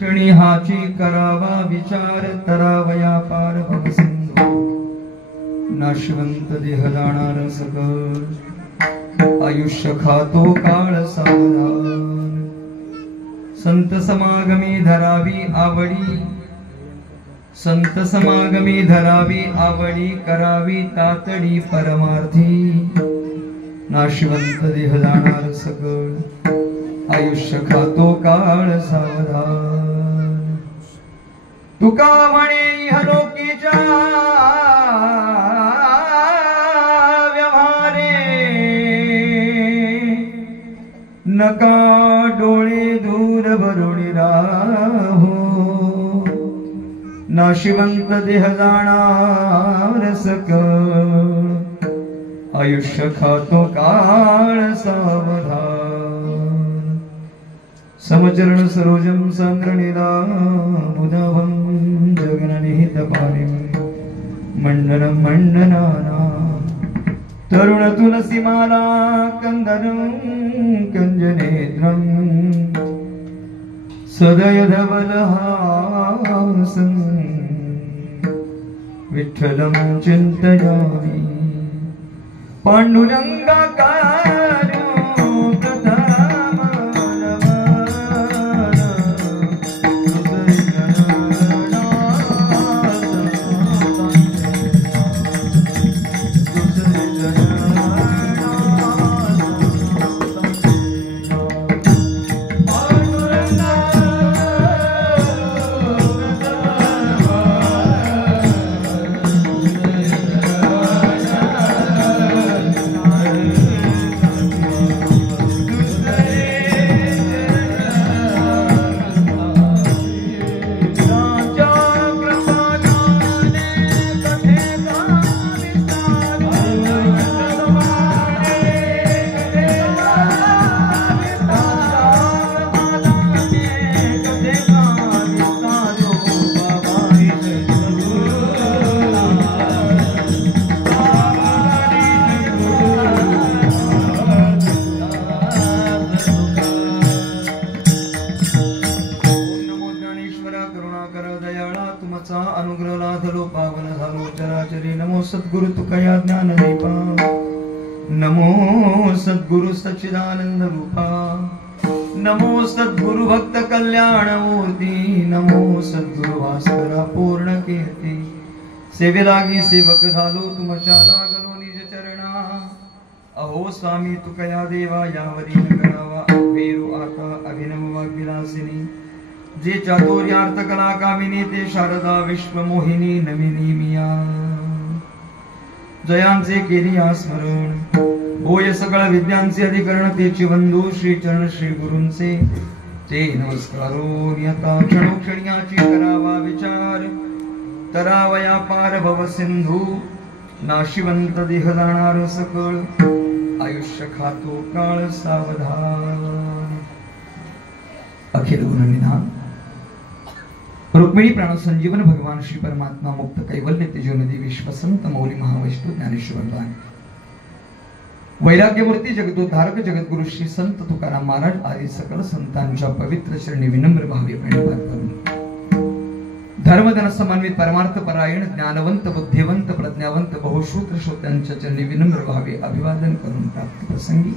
क्षणी हाची करावा विचार तरावया पार भवसिंधू नाशवंत देह जाणार सकळ आयुष्य खातो काळ सावधान संत समागमी धरावी आवडी संत समागमी धरावी आवडी करावी तातडी परमार्थी नाशवंत देह जाणार सकळ आयुष्य खातो काळ सावधान तुका म्हणे इहलोकीच्या व्यवहारे नका डोळे दूर भरून राहो नाशिवंत देह जाणार सकळ आयुष्य खातो काळ सावधान समचरण सरोजम संग्रणिदा बुधवं जगननिहित पारिं मंडनं मंडनाना तरुण तुलसी माला कंदनं कंजनेत्रं सदय धवलहासं विठ्ठलं चिंतयामि पांडुरंगाकार सद्गुरु तुकया ज्ञान दीपा नमो सद्गुरु सच्चिदानंद रूपा नमो सद्गुरु भक्त कल्याण मूर्ती नमो सद्गुरु भास्करा पूर्ण कीर्ती सेवे लागी सेवक झालो तुमच्या लागलो निज चरणा अहो स्वामी तुकया देवा यावरी न करावा वेरू आता अभिनव वाग्विलासिनी जे चातुर्यार्थ कला कामिनी ते शारदा विश्व मोहिनी नमिनी मिया जयांचे केली स्मरण होय सकळ विद्यांचे अधिकरण तेची वंदू श्री चरण श्री गुरूंचे ते नमस्कारो नियता क्षणोक्षणियाची करावा विचार तरावया पार भव सिंधू नाशिवंत देह जाणार सकळ आयुष्य खातो काळ सावधान अखिल गुणनिधान रुक्मिणी प्राण संजीवन भगवान श्री परमात्मा मुक्त कैवल्य तेजोनिधी विश्वसंत मौली महावैष्णव ज्ञानेश्वर भगवान वैराग्य मूर्ती जगदोद्धारक जगद्गुरु श्री संत तुकाराम महाराज आदी सकल संतांच्या पवित्र चरणी विनम्र भावे प्रणिपात करून धर्मधन समन्वित परमार्थ परायण ज्ञानवंत बुद्धिवंत प्रज्ञावंत बहुश्रुत श्रोत्यांच्या चरणी विनम्र भावे अभिवादन करून प्राप्त प्रसंगी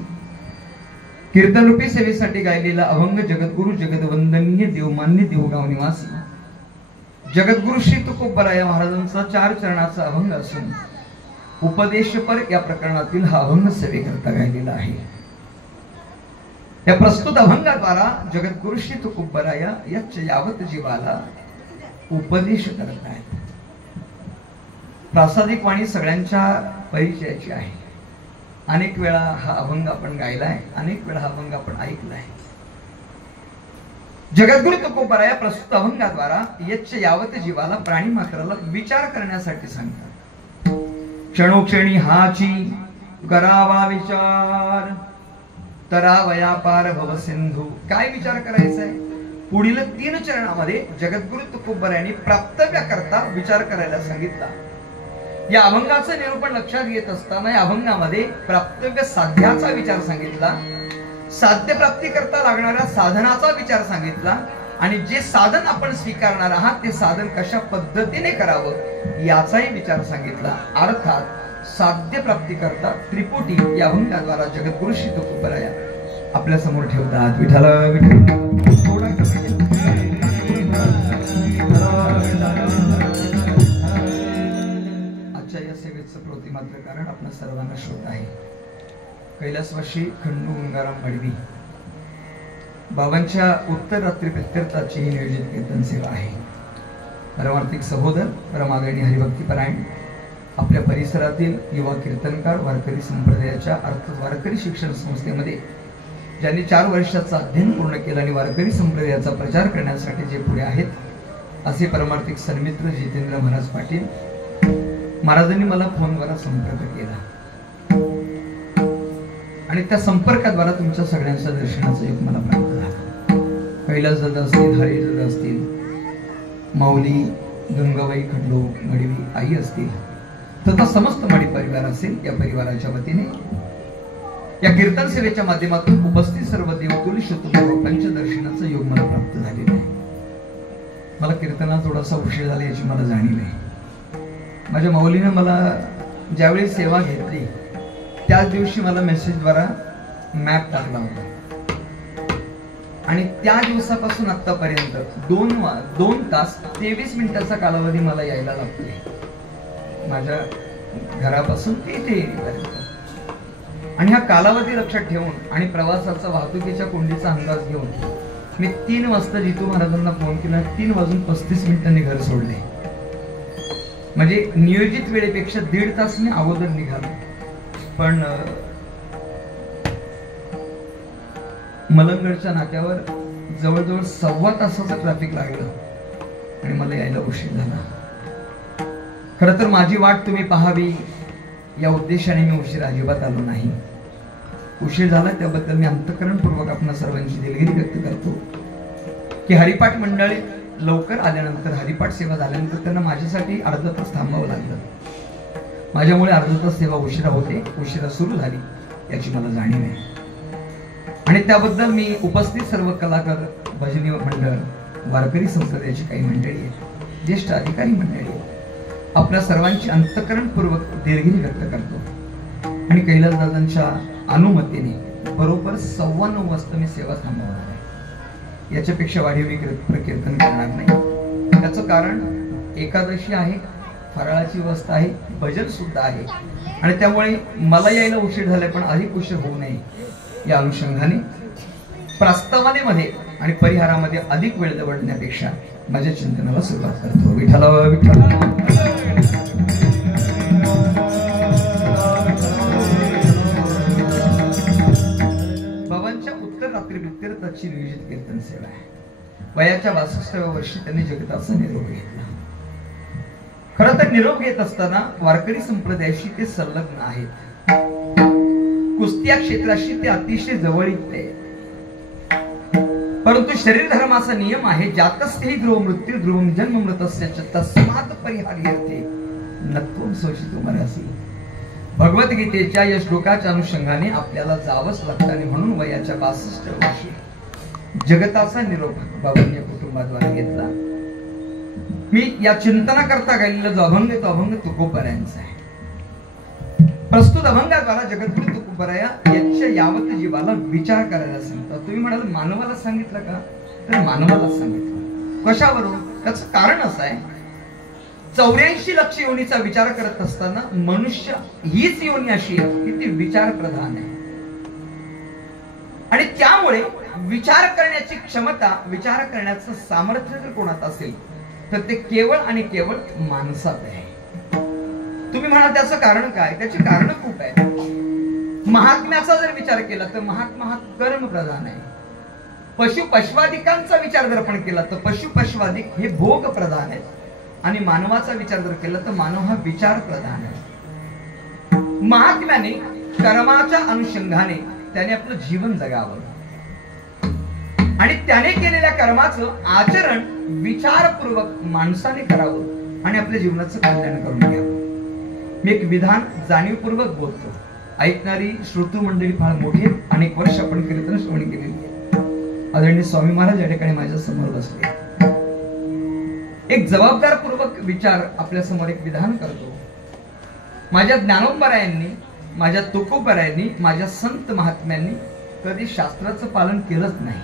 कीर्तन रूपी सेवेसाठी गायलेला अभंग जगद्गुरु जगदवंदनीय देवमान्य देवगाव निवासी जगद्गुरु श्री तुकोबराया महाराजांचा 4 चरणाचा अभंग असून उपदेशपर या प्रकरणातील हा अभंग सेवेकरता गायलेला आहे। या प्रस्तुत अभंगाद्वारा जगद्गुरु श्री तुकोबराया यच्च यावत जीवाला उपदेश करत आहेत। प्रासादिक वाणी सगळ्यांच्या परिचयाची आहे। अनेक वेळा हा अभंग आपण गायलाय, अनेक वेळा हा अभंग आपण ऐकलाय। जगद्गुरु तुकोबराया प्रस्तुत अभंगाद्वारा यच्च यावत जीवाला प्राणी मात्राला विचार करण्यासाठी सांगतात। क्षणोक्षणी हाची करावा विचार तरावया पार भव सिंधू। काय विचार करायचा आहे? पुढील 3 चरणामध्ये जगद्गुरु तुकोबरायांनी प्राप्तव्य करता विचार करायला सांगितला। या अभंगाचं निरूपण लक्षात घेत असताना या अभंगामध्ये प्राप्तव्य साध्याचा विचार सांगितला, साध्य प्राप्ती करता लागणाऱ्या साधनाचा विचार सांगितला आणि जे साधन आपण स्वीकारणार आहात ते साधन कशा पद्धतीने करावं याचाही विचार सांगितला. अर्थात साध्य प्राप्ती करता त्रिपुटी या अभंगाद्वारा जगद्गुरु श्री तुकोबराया आपल्या समोर ठेवतात. विठ्ठल आजच्या या सेवेचं प्रतिमात्र कारण आपल्या सर्वांना श्रोत आहे. कैलासवासी खंडू गंगाराम मडवी बाबांच्या उत्तर रात्री प्रत्यर्थाची ही नियोजित कीर्तन सेवा आहे. परमार्थिक सहोदर परमादरणीय हरिभक्तीपरायण आपल्या परिसरातील युवा कीर्तनकार वारकरी संप्रदायाच्या अर्थात वारकरी शिक्षण संस्थेमध्ये ज्यांनी 4 वर्षाचं अध्ययन पूर्ण केलं आणि वारकरी संप्रदायाचा प्रचार करण्यासाठी जे पुढे आहेत असे परमार्थिक सन्मित्र जितेंद्र महाराज पाटील महाराजांनी मला फोनद्वारा संपर्क केला आणि त्या संपर्काद्वारा तुमच्या सगळ्यांच्या दर्शनाचा योग मला प्राप्त झाला. कैलास दादा असतील, हरी दादा असतील, माऊली गंगाबाई खंडू मडवी आई असतील तथा समस्त मडी परिवार असेल, या परिवाराच्या वतीने या कीर्तन सेवेच्या माध्यमातून उपस्थित सर्व देवतुल्य शत्रुबाबांच्या दर्शनाचा योग मला प्राप्त झालेला आहे. मला कीर्तनात थोडासा उशीर झाला याची मला जाणीव आहे. माझ्या माऊलीने मला ज्यावेळी सेवा घेतली त्याच दिवशी मला मेसेजद्वारा मॅप टाकला होता आणि त्या दिवसापासून आतापर्यंत 2 तास 23 मिनिटाचा कालावधी मला यायला लागतोय माझ्या घरापासून ते इथे येईपर्यंत. आणि हा कालावधी लक्षात ठेवून आणि प्रवासाचा वाहतुकीच्या कोंडीचा अंदाज घेऊन मी 3 वाजता जितू महाराजांना फोन केला. 3:35 घर सोडले. म्हणजे नियोजित वेळेपेक्षा 1.5 तास मी अगोदर निघालो. पण मलंगडच्या नाक्यावर जवळजवळ 1.25 तासाचं ट्रॅफिक लागलं आणि मला यायला उशीर झाला. खरं तर माझी वाट तुम्ही पाहावी या उद्देशाने मी उशीर अजिबात आलो नाही. उशीर झाला त्याबद्दल मी अंतःकरणपूर्वक आपणा सर्वांची दिलगिरी व्यक्त करतो की हरिपाठ मंडळी लवकर आल्यानंतर हरिपाठ सेवा झाल्यानंतर त्यांना माझ्यासाठी अर्धा तास थांबावं लागलं. माझ्यामुळे अर्धा तास सेवा उशिरा होते, उशिरा सुरू झाली याची मला जाणीव आहे. आणि त्याबद्दल मी उपस्थित सर्व कलाकार, भजनी मंडळ, वारकरी संप्रदायाची काही मंडळी आहेत, ज्येष्ठ अधिकारी मंडळी आहेत, आपल्या सर्वांची अंतःकरणपूर्वक दिलगिरी व्यक्त करतो. आणि कैलासदादांच्या अनुमतीने बरोबर 9:15 वाजता मी सेवा थांबवणार आहे. याच्यापेक्षा वाढीव कीर्तन करणार नाही. त्याचं कारण एकादशी आहे, फराळाची व्यवस्था आहे, भजन सुद्धा आहे आणि त्यामुळे मला यायला उशीर झालाय पण अधिक उशीर होऊ नये या अनुषंगाने प्रस्तावनेमध्ये आणि परिहारामध्ये अधिक वेळ दवडण्यापेक्षा माझ्या चिंतनाला सुरुवात करतो. विठ्ठल विठ्ठल. बाबांच्या उत्तर रात्री प्रत्यर्थाची नियोजित कीर्तन सेवा आहे. वयाच्या 62व्या वर्षी त्यांनी जगताचा निरोप घेतला. खरं तर निरोप घेत असताना वारकरी संप्रदायाशी ते संलग्न आहेत. कुस्त्या क्षेत्राशी ते अतिशय जवळीक आहे. परंतु शरीर धर्माचा नियम आहे, जातस्तेहि ध्रुव मृत्यू ध्रुवम जन्म मृतस्य च तस्मात् परिहार्यते नत्वं शोषितो मरासी. भगवद्गीतेच्या या श्लोकाच्या अनुषंगाने आपल्याला जावंच लागतं आणि म्हणून वयाच्या 62 वर्षी जगताचा निरोप बाबांनी कुटुंबाद्वारे घेतला. मी या चिंतना करता गायलेला जो अभंग आहे तो अभंग तुकोबरायांचा आहे. प्रस्तुत अभंगाद्वारा जगद्गुरु तुकोबराया याच्या यावत जीवाला विचार करायला सांगतात. तुम्ही म्हणाल मानवाला सांगितलं का? तर मानवाला सांगितलं. कशावरून? त्याचं कारण असं आहे, 84 लक्ष योनीचा विचार करत असताना मनुष्य हीच योनी अशी आहे की ती विचार प्रधान आहे. आणि त्यामुळे विचार करण्याची क्षमता, विचार करण्याचं सामर्थ्य जर कोणात असेल तर ते केवळ आणि केवळ माणसात आहे. तुम्ही म्हणा त्याचं कारण काय? त्याची कारण खूप आहे. महात्म्याचा जर विचार केला तर महात्मा हा कर्म प्रधान आहे. पशु पशवादिकांचा विचार जर आपण केला तर पशु पशवादिक हे भोग प्रधान आहेत. आणि मानवाचा विचार जर केला तर मानव हा विचार प्रधान आहे. महात्म्याने कर्माच्या अनुषंगाने त्याने आपलं जीवन जगावं आणि त्याने केलेल्या कर्माचं आचरण विचारपूर्वक माणसाने करावं आणि आपल्या जीवनाचं कल्याण करून घ्यावं. मी एक विधान जाणीवपूर्वक बोलतो. ऐकणारी श्रोतृ मंडळी फार मोठी, अनेक वर्ष आपण कीर्तन श्रवण केलेली. आदरणीय स्वामी महाराज या ठिकाणी माझ्या समोर बसले. एक जबाबदारपूर्वक विचार आपल्या समोर एक विधान करतो. माझ्या ज्ञानोबरायांनी, माझ्या तुकोबरायांनी, माझ्या संत महात्म्यांनी कधी शास्त्राचं पालन केलंच नाही.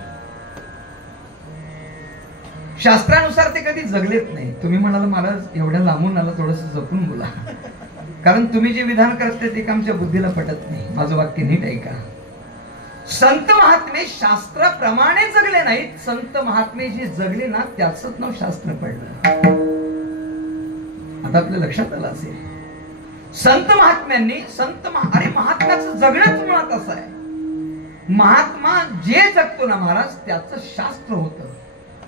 शास्त्रानुसार ते कधी जगलेत नाही. तुम्ही म्हणाल महाराज एवढ्या लांबून आला, थोडस जपून बोला, कारण तुम्ही जे विधान करते ते आमच्या बुद्धीला पटत नाही. माझं वाक्य नीट ऐका. संत महात्मे शास्त्राप्रमाणे जगले नाहीत. संत महात्मे जे जगले ना त्याच नाव शास्त्र पडलं. आता आपल्या लक्षात आलं असेल. संत महात्म्यांनी अरे महात्म्याचं जगणंच मुळात असं आहे. महात्मा जे जगतो ना महाराज त्याचं शास्त्र होतं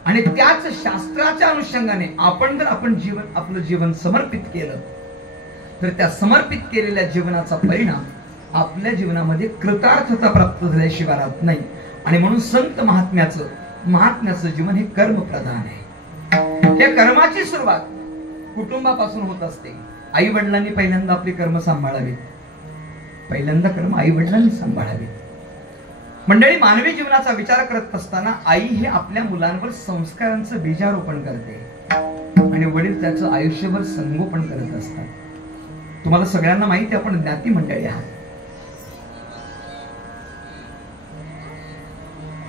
आणि त्याच शास्त्राच्या अनुषंगाने आपण जर आपलं जीवन समर्पित केलं तर त्या समर्पित केलेल्या जीवनाचा परिणाम आपल्या जीवनामध्ये कृतार्थता प्राप्त झाल्याशिवाय राहत नाही. आणि म्हणून संत महात्म्याचं जीवन हे कर्मप्रधान आहे. या कर्माची सुरुवात कुटुंबापासून होत असते. आई वडिलांनी पहिल्यांदा आपली कर्म सांभाळावीत. पहिल्यांदा कर्म आई वडिलांनी सांभाळावीत. मंडळी, मानवी जीवनाचा विचार करत असताना आई हे आपल्या मुलांवर संस्कारांचं बीजारोपण करते आणि वडील त्याचं आयुष्यभर संगोपन करत असतात. तुम्हाला सगळ्यांना माहिती आहे आपण ज्ञाती मंडळी आहात.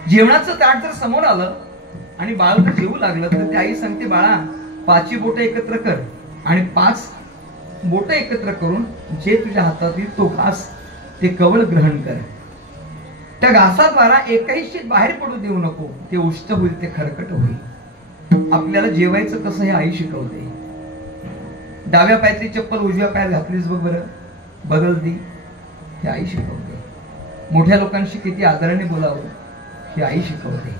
जेवणाचं ताट जर समोर आलं आणि बाळ जर जेवू लागलं तर ती आई सांगते, बाळा 5 बोट एकत्र कर आणि 5 बोट एकत्र करून जे तुझ्या हातात येईल तो घास, ते कवळ ग्रहण कर. त्या घासाद्वारा एकही शीत बाहेर पडू देऊ नको. ते उष्ट होईल, ते खरकट होईल. आपल्याला जेवायचं कसं हे आई शिकवते. डाव्या पायाची चप्पल उजव्या पायात घातलीच बघ बरं, बदलती, हे आई शिकवते. मोठ्या लोकांशी किती आदराने बोलावं ही आई शिकवते.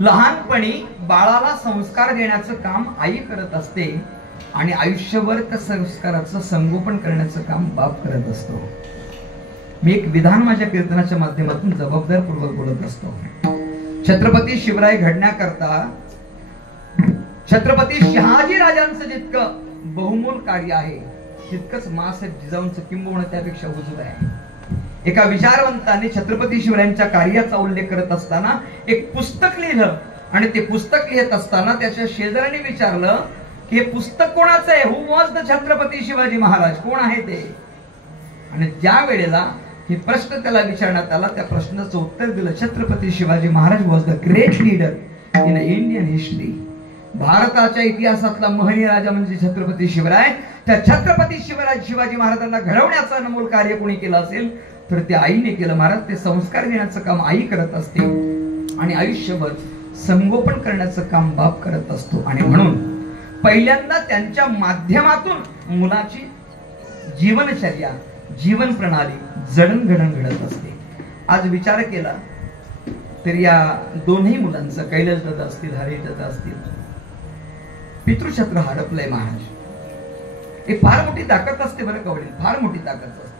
लहानपणी बाळाला संस्कार देण्याचं काम आई करत असते आणि आयुष्यभर त्या संस्काराचं संगोपन करण्याचं काम बाप करत असतो. मी एक विधान माझ्या कीर्तनाच्या माध्यमातून जबाबदारपूर्वक बोलत असतो. छत्रपती शिवराय घडण्याकरता छत्रपती शहाजी राजांचं जितकं बहुमोल कार्य आहे तितकंच माँसाहेब जिजाऊंचं किंबहुना त्यापेक्षा उजळ आहे. एका विचारवंताने छत्रपती शिवरायांच्या कार्याचा उल्लेख करत असताना एक पुस्तक लिहिलं आणि ते पुस्तक लिहित असताना त्याच्या शेजाऱ्याने विचारलं की हे पुस्तक कोणाचं आहे? हु वॉज द छत्रपती शिवाजी महाराज? कोण आहे ते? आणि ज्या वेळेला हे प्रश्न त्याला विचारण्यात आला त्या प्रश्नाचं उत्तर दिलं, Chhatrapati Shivaji Maharaj was the great leader in Indian history. भारताच्या इतिहासातला महनीय राजा म्हणजे छत्रपती शिवराय. त्या छत्रपती शिवाजी महाराजांना घडवण्याचं अनमोल कार्य कोणी केलं असेल तर ते आईने केलं. महाराज, ते संस्कार देण्याचं काम आई करत असते आणि आयुष्यभर संगोपन करण्याचं काम बाप करत असतो. आणि म्हणून पहिल्यांदा त्यांच्या माध्यमातून मुलाची जीवनचर्या, जीवन प्रणाली जडणघडण घडत असते. आज विचार केला तर या दोन्ही मुलांचं, कैलास दादा असतील, हरी दादा असतील, पितृछत्र हरपलंय महाराज. हे फार मोठी ताकद असते बरं का वडील, फार मोठी ताकद असते.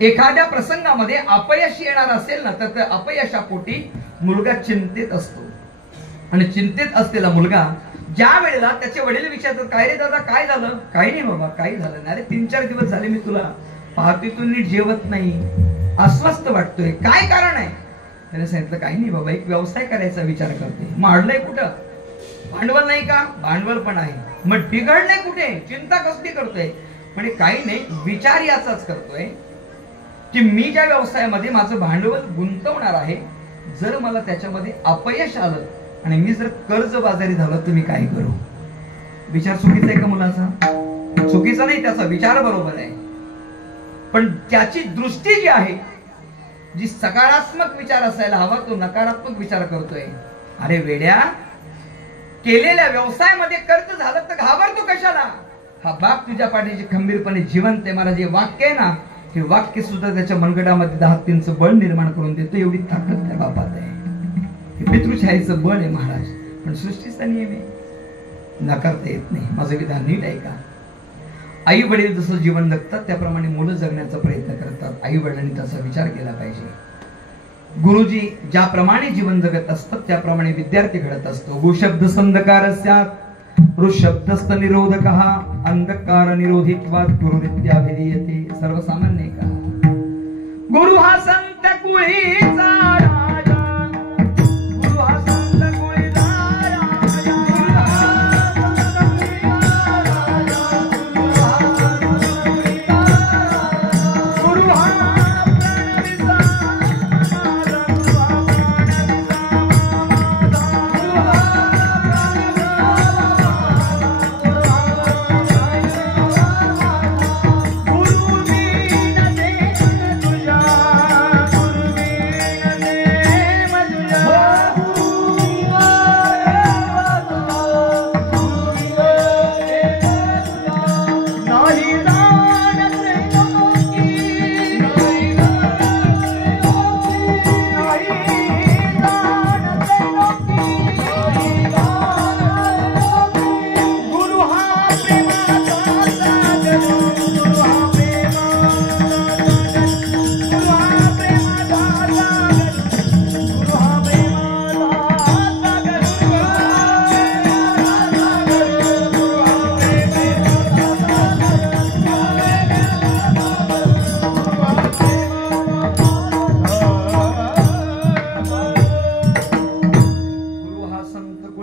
एखाद्या प्रसंगामध्ये अपयश येणार असेल ना तर त्या अपयशापोटी मुलगा चिंतेत असतो आणि चिंतेत असलेला मुलगा ज्या वेळेला त्याचे वडील विचारतात, काय रे दादा काय झालं? काही नाही बाबा, काही झालं नाही. अरे 3-4 दिवस झाले मी तुला पाहतोय, तू नीट जेवत नाही, अस्वस्थ वाटतोय, काय कारण आहे? त्याने सांगितलं, काही नाही बाबा, एक व्यवसाय करायचा विचार करते. मग अडलंय कुठं? भांडवल नाही का? भांडवल पण आहे. मग बिघडलंय कुठे? चिंता कसली करतोय? म्हणजे काही नाही, विचार याचाच करतोय की मी ज्या व्यवसायामध्ये माझं भांडवल गुंतवणार आहे, जर मला त्याच्यामध्ये अपयश आलं आणि मी जर कर्जबाजारी झालो तर मी काय करू? विचार चुकीचा आहे का मुलाचा? चुकीचा नाही, त्याचा विचार बरोबर आहे. पण त्याची दृष्टी जी आहे, जी सकारात्मक विचार असायला हवा, तो नकारात्मक विचार करतोय. अरे वेड्या, केलेल्या व्यवसायामध्ये कर्ज झालं तर घाबरतो कशाला? हा बाप तुझ्या पाठीशी खंबीरपणे जिवंत आहे. मला जे वाक्य आहे ना, हे वाक्य सुद्धा त्याच्या मनगटामध्ये 10-3चं बळ निर्माण करून देतो. एवढी ताकद त्या बापात आहे. हे पितृछायेचं बळ आहे महाराज. पण सृष्टीचा नियम आहे, नाकारता येत नाही. माझं विधान नीट ऐका. आई वडील जसं जीवन जगतात त्याप्रमाणे मुलं जगण्याचा प्रयत्न करतात. आई वडिलांनी त्याचा विचार केला पाहिजे. गुरुजी ज्याप्रमाणे जीवन जगत असतात त्याप्रमाणे विद्यार्थी घडत असतो. गुशब्द संधकारस्यात् ऋशब्दस्त निरोधकः अंधकार निरोधित्वात् गुरुरित्याभिधीयते. सर्वसामान्य का? गुरु हा संत कुळीचा राजा,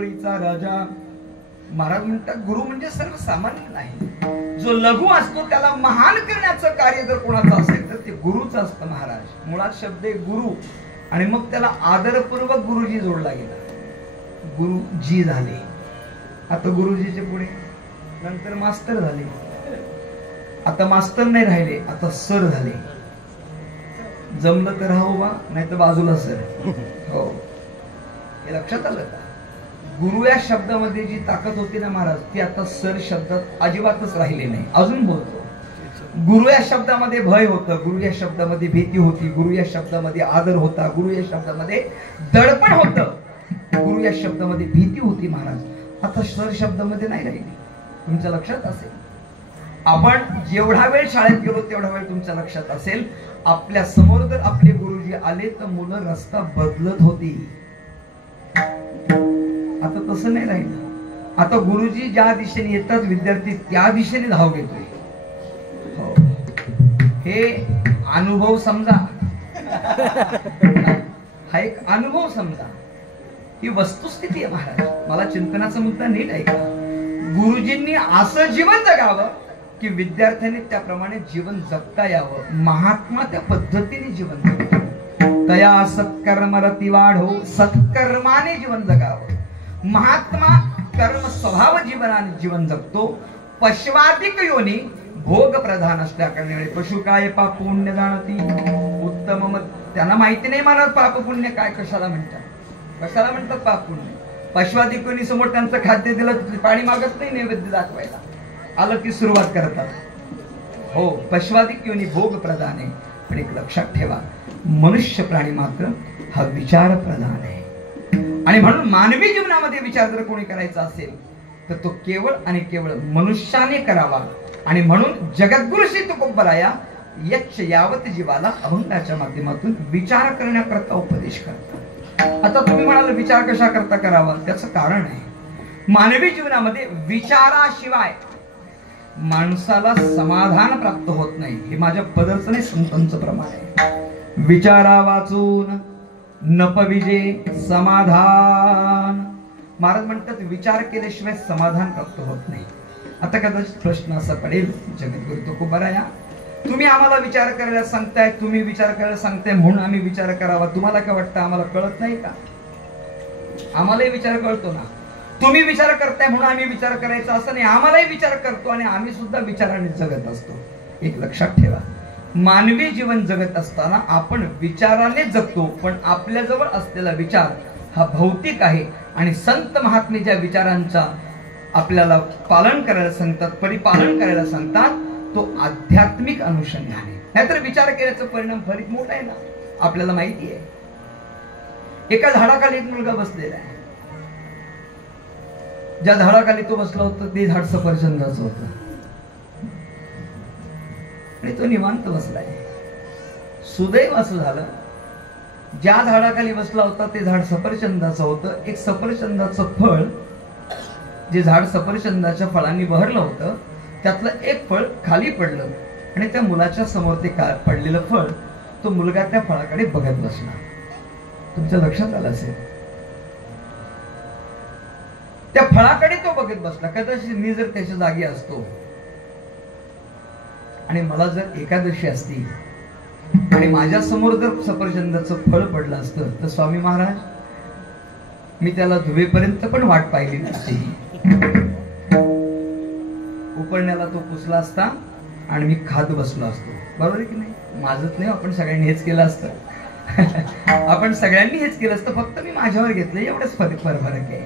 कुळीचा राजा. महाराज म्हणतात गुरु म्हणजे सर्वसामान्य नाही. जो लघु असतो त्याला महान करण्याचं कार्य जर कोणाचं असेल तर ते गुरुच असतं महाराज. मुळात शब्द आहे गुरु आणि मग त्याला आदरपूर्वक गुरुजी जोडला गेला. गुरुजी झाले, आता गुरुजीचे पुढे नंतर मास्तर झाले, आता मास्तर नाही राहिले, आता सर झाले. जमलं तर राहू बा, नाही तर बाजूला सर. हो, हे लक्षात आलं का? गुरु या शब्दामध्ये जी ताकद होती ना महाराज, ती आता सर शब्दात अजिबातच राहिली नाही. अजून बोलतो, गुरु या शब्दामध्ये भय होतं, गुरु या शब्दामध्ये भीती होती, गुरु या शब्दामध्ये आदर होता, गुरु या शब्दामध्ये दडपण होतं, गुरु या शब्दामध्ये भीती होती महाराज. आता सर शब्दामध्ये नाही राहिली. तुमच्या लक्षात असेल, आपण जेवढा वेळ शाळेत गेलो तेवढा वेळ तुमच्या लक्षात असेल, आपल्या समोर जर आपले गुरुजी आले तर मुलं रस्ता बदलत होती. आता तसं नाही राहिलं. आता गुरुजी ज्या दिशेने येतात विद्यार्थी त्या दिशेने धाव घेतोय. हो, हे अनुभव समजा, हा एक अनुभव समजा, ही वस्तुस्थिती आहे महाराज. मला चिंतनाचा मुद्दा नीट ऐका. गुरुजींनी असं जीवन जगावं की विद्यार्थ्यांनी त्याप्रमाणे जीवन जगता यावं. महात्मा त्या पद्धतीने जीवन जगतो. तया सत्कर्म रती वाढो, सत्कर्माने जीवन जगावं. महात्मा कर्म स्वभाव जीवनाने जीवन जगतो. पशवादिक योनी भोग प्रधान असल्या कारणाने पशु काय पाप पुण्य जाणती उत्तम. त्यांना माहिती नाही महाराज पाप पुण्य काय कशाला म्हणतात, कशाला म्हणतात पाप पुण्य. पशवादिक योनी समोर त्यांचं खाद्य दिलं पाणी मागत नाही, नैवेद्य दाखवायला आलं की सुरुवात करतात. हो, पशवादिक योनी भोग प्रधान आहे. पण एक लक्षात ठेवा, मनुष्य प्राणी मात्र हा विचार प्रधान आहे. आणि म्हणून मानवी जीवनामध्ये विचार जर कोणी करायचा असेल तर तो केवळ आणि केवळ मनुष्याने करावा. आणि म्हणून जगद्गुरु श्री तुकोबराया यक्ष यावत जीवाला अभंगाच्या माध्यमातून विचार करण्याकरता उपदेश करतात. आता तुम्ही म्हणाल विचार कशा करता करावा, त्याचं कारण आहे, मानवी जीवनामध्ये विचाराशिवाय माणसाला समाधान प्राप्त होत नाही. हे माझ्या पदरचं नाही, संतांचं प्रमाण आहे. विचारा वाचून नपविजे समाधान. महाराज म्हणतात विचार केल्याशिवाय समाधान प्राप्त होत नाही. आता कदाचित प्रश्न असा पडेल, जगद्गुरु तुकोबराया तुम्ही आम्हाला विचार करायला सांगताय, तुम्ही विचार करायला सांगताय म्हणून आम्ही विचार करावा. तुम्हाला काय वाटतं आम्हाला कळत नाही का? आम्हालाही विचार कळतो ना. तुम्ही विचार करताय म्हणून आम्ही विचार करायचा असं नाही, आम्हालाही विचार करतो आणि आम्ही सुद्धा विचाराने जगत असतो. एक लक्षात ठेवा, मानवी जीवन जगत असताना आपण विचाराने जगतो, पण आपल्याजवळ असलेला विचार हा भौतिक आहे. आणि संत महात्मे ज्या विचारांचा आपल्याला पालन करायला सांगतात, परिपालन करायला सांगतात, तो आध्यात्मिक अनुषंगाने. नाहीतर विचार केल्याचा परिणाम फरीत मोठा आहे ना, आपल्याला माहिती आहे. एका झाडाखाली एक मुलगा बसलेला आहे. ज्या झाडाखाली तो बसला होता ते झाड सफरचंदाचं होतं आणि तो निवांत बसलाय. सुदैव असं झालं, ज्या झाडाखाली बसला होता ते झाड सफरचंदाचं होतं. एक सफरचंदाचं फळ, जे झाड सफरचंदाच्या फळांनी बहरलं होतं, त्यातलं एक फळ खाली पडलं आणि त्या मुलाच्या समोर ते पडलेलं फळ, तो मुलगा त्या फळाकडे बघत बसला. तुमच्या लक्षात आलं असेल, त्या फळाकडे तो बघत बसला. कदाचित मी जर त्याच्या जागी असतो आणि मला जर एकादशी असती आणि माझ्या समोर जर सफरचंदाचं फळ पडलं असतं तर स्वामी महाराज मी त्याला धुवेपर्यंत पण वाट पाहिली नसती. उपरण्याला तो पुसला असता आणि मी खात बसलो असतो. बरोबर आहे की नाही? माझंच नाही, आपण सगळ्यांनी हेच केलं असतं. आपण सगळ्यांनी हेच केलं असतं, फक्त मी माझ्यावर घेतलं, एवढंच फरक आहे.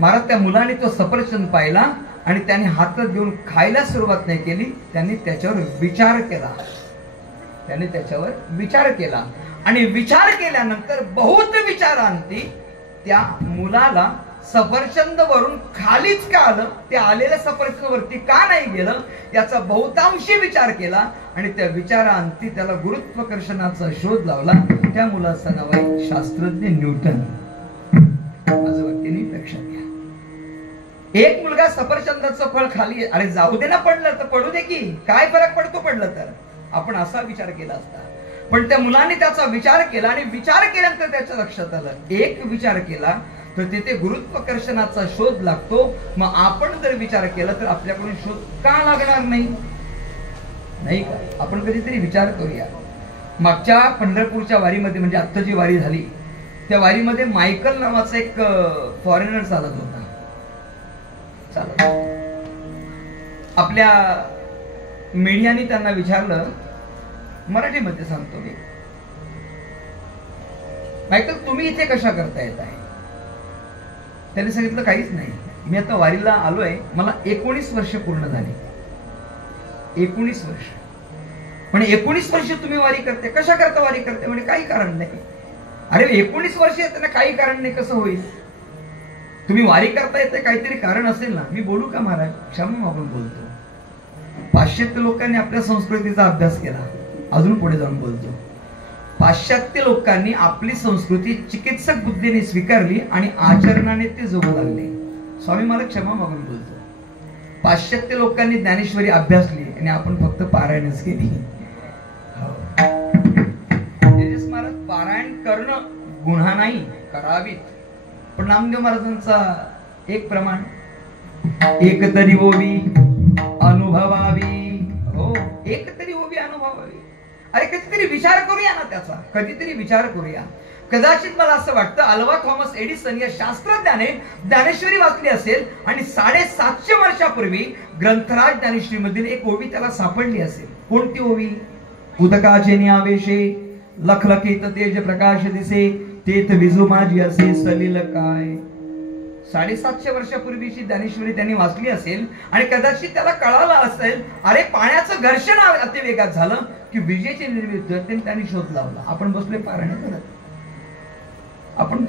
महाराज त्या मुलाने तो सफरचंद पाहिला आणि त्याने हातात घेऊन खायला सुरुवात नाही केली, त्यांनी त्याच्यावर विचार केला. आणि विचार केल्यानंतर बहुत विचारांती त्या मुलाला सफरचंद वरून खालीच का आलं, ते आलेल्या सफरचंद वरती का नाही गेलं, याचा बहुतांशी विचार केला. आणि त्या विचारांती त्याला गुरुत्वाकर्षणाचा शोध लावला. त्या मुलाचं नाव आहे शास्त्रज्ञ न्यूटन. माझं वाक्य नीट लक्षात घ्या. एक मुलगा सफरचंदाचं फळ खाली, अरे जाऊ दे ना, पडलं तर पडू दे की, काय फरक पडतो पडलं तर, आपण असा विचार केला असता. पण त्या मुलाने त्याचा विचार केला आणि विचार केल्यानंतर त्याच्या लक्षात आलं, एक विचार केला तर तिथे गुरुत्वाकर्षणाचा शोध लागतो. मग आपण जर विचार केला तर आपल्याकडून शोध का लागणार नाही? नाही का? आपण कधीतरी विचार करूया. मागच्या पंढरपूरच्या वारीमध्ये, म्हणजे आत्ता जी वारी झाली त्या वारीमध्ये मायकल नावाचा एक फॉरेनर चालत होता. आपल्या मीडियाने त्यांना विचारलं, मराठीमध्ये सांगतो मी, मायकल तुम्ही इथे कशा करता येत आहे? त्यांनी सांगितलं काहीच नाही, मी आता वारीला आलोय, मला 19 वर्ष पूर्ण झाली. 19 वर्ष. म्हणजे 19 वर्ष तुम्ही वारी करते, कशा करता वारी करते? म्हणजे काही कारण नाही. अरे 19 वर्ष येते ना, काही कारण नाही कसं होईल? तुम्ही वारी करता येते, काहीतरी कारण असेल ना. मी बोलू का महाराज? क्षमा आपण बोलतो. पाश्चात्य लोकांनी आपल्या संस्कृतीचा अभ्यास केला, अजून पुढे जाऊन बोलतो. पाश्चात्य लोकांनी आपली संस्कृती चिकित्सक बुद्धीने स्वीकारली आणि आचरणाने ते जगू लागले. स्वामी मला क्षमा मागून बोलतो. पाश्चात्य लोकांनी ज्ञानेश्वरी अभ्यासली आणि आपण फक्त पारायणच केली. तेजस महाराज पारायण करणं गुन्हा नाही, करावीत. पण नामदेव महाराजांचा एक प्रमाण, एक तरी ओवी अनुभवावी. हो, एक तरी ओवी अनुभवावी. अरे कधीतरी विचार करूया ना त्याचा, कधीतरी विचार करूया. कदाचित मला असं वाटतं अल्वा थॉमस एडिसन या शास्त्रज्ञाने ज्ञानेश्वरी वाचली असेल आणि 750 वर्षापूर्वी ग्रंथराज ज्ञानेश्वरी मधील एक ओवी त्याला सापडली असेल. कोणती ओवी? उदकाचे निआवेशे लखलखित तेज प्रकाश दिसे, तेथ विजू माझी असे सलील काय. 750 वर्षापूर्वीची ज्ञानेश्वरी त्यांनी वाचली असेल आणि कदाचित त्याला कळालं असेल, अरे पाण्याचं घर्षण अतिवेगात झालं की विजेची निर्मिती, त्यांनी शोध लावला. आपण बसलोय पारायण करत. आपण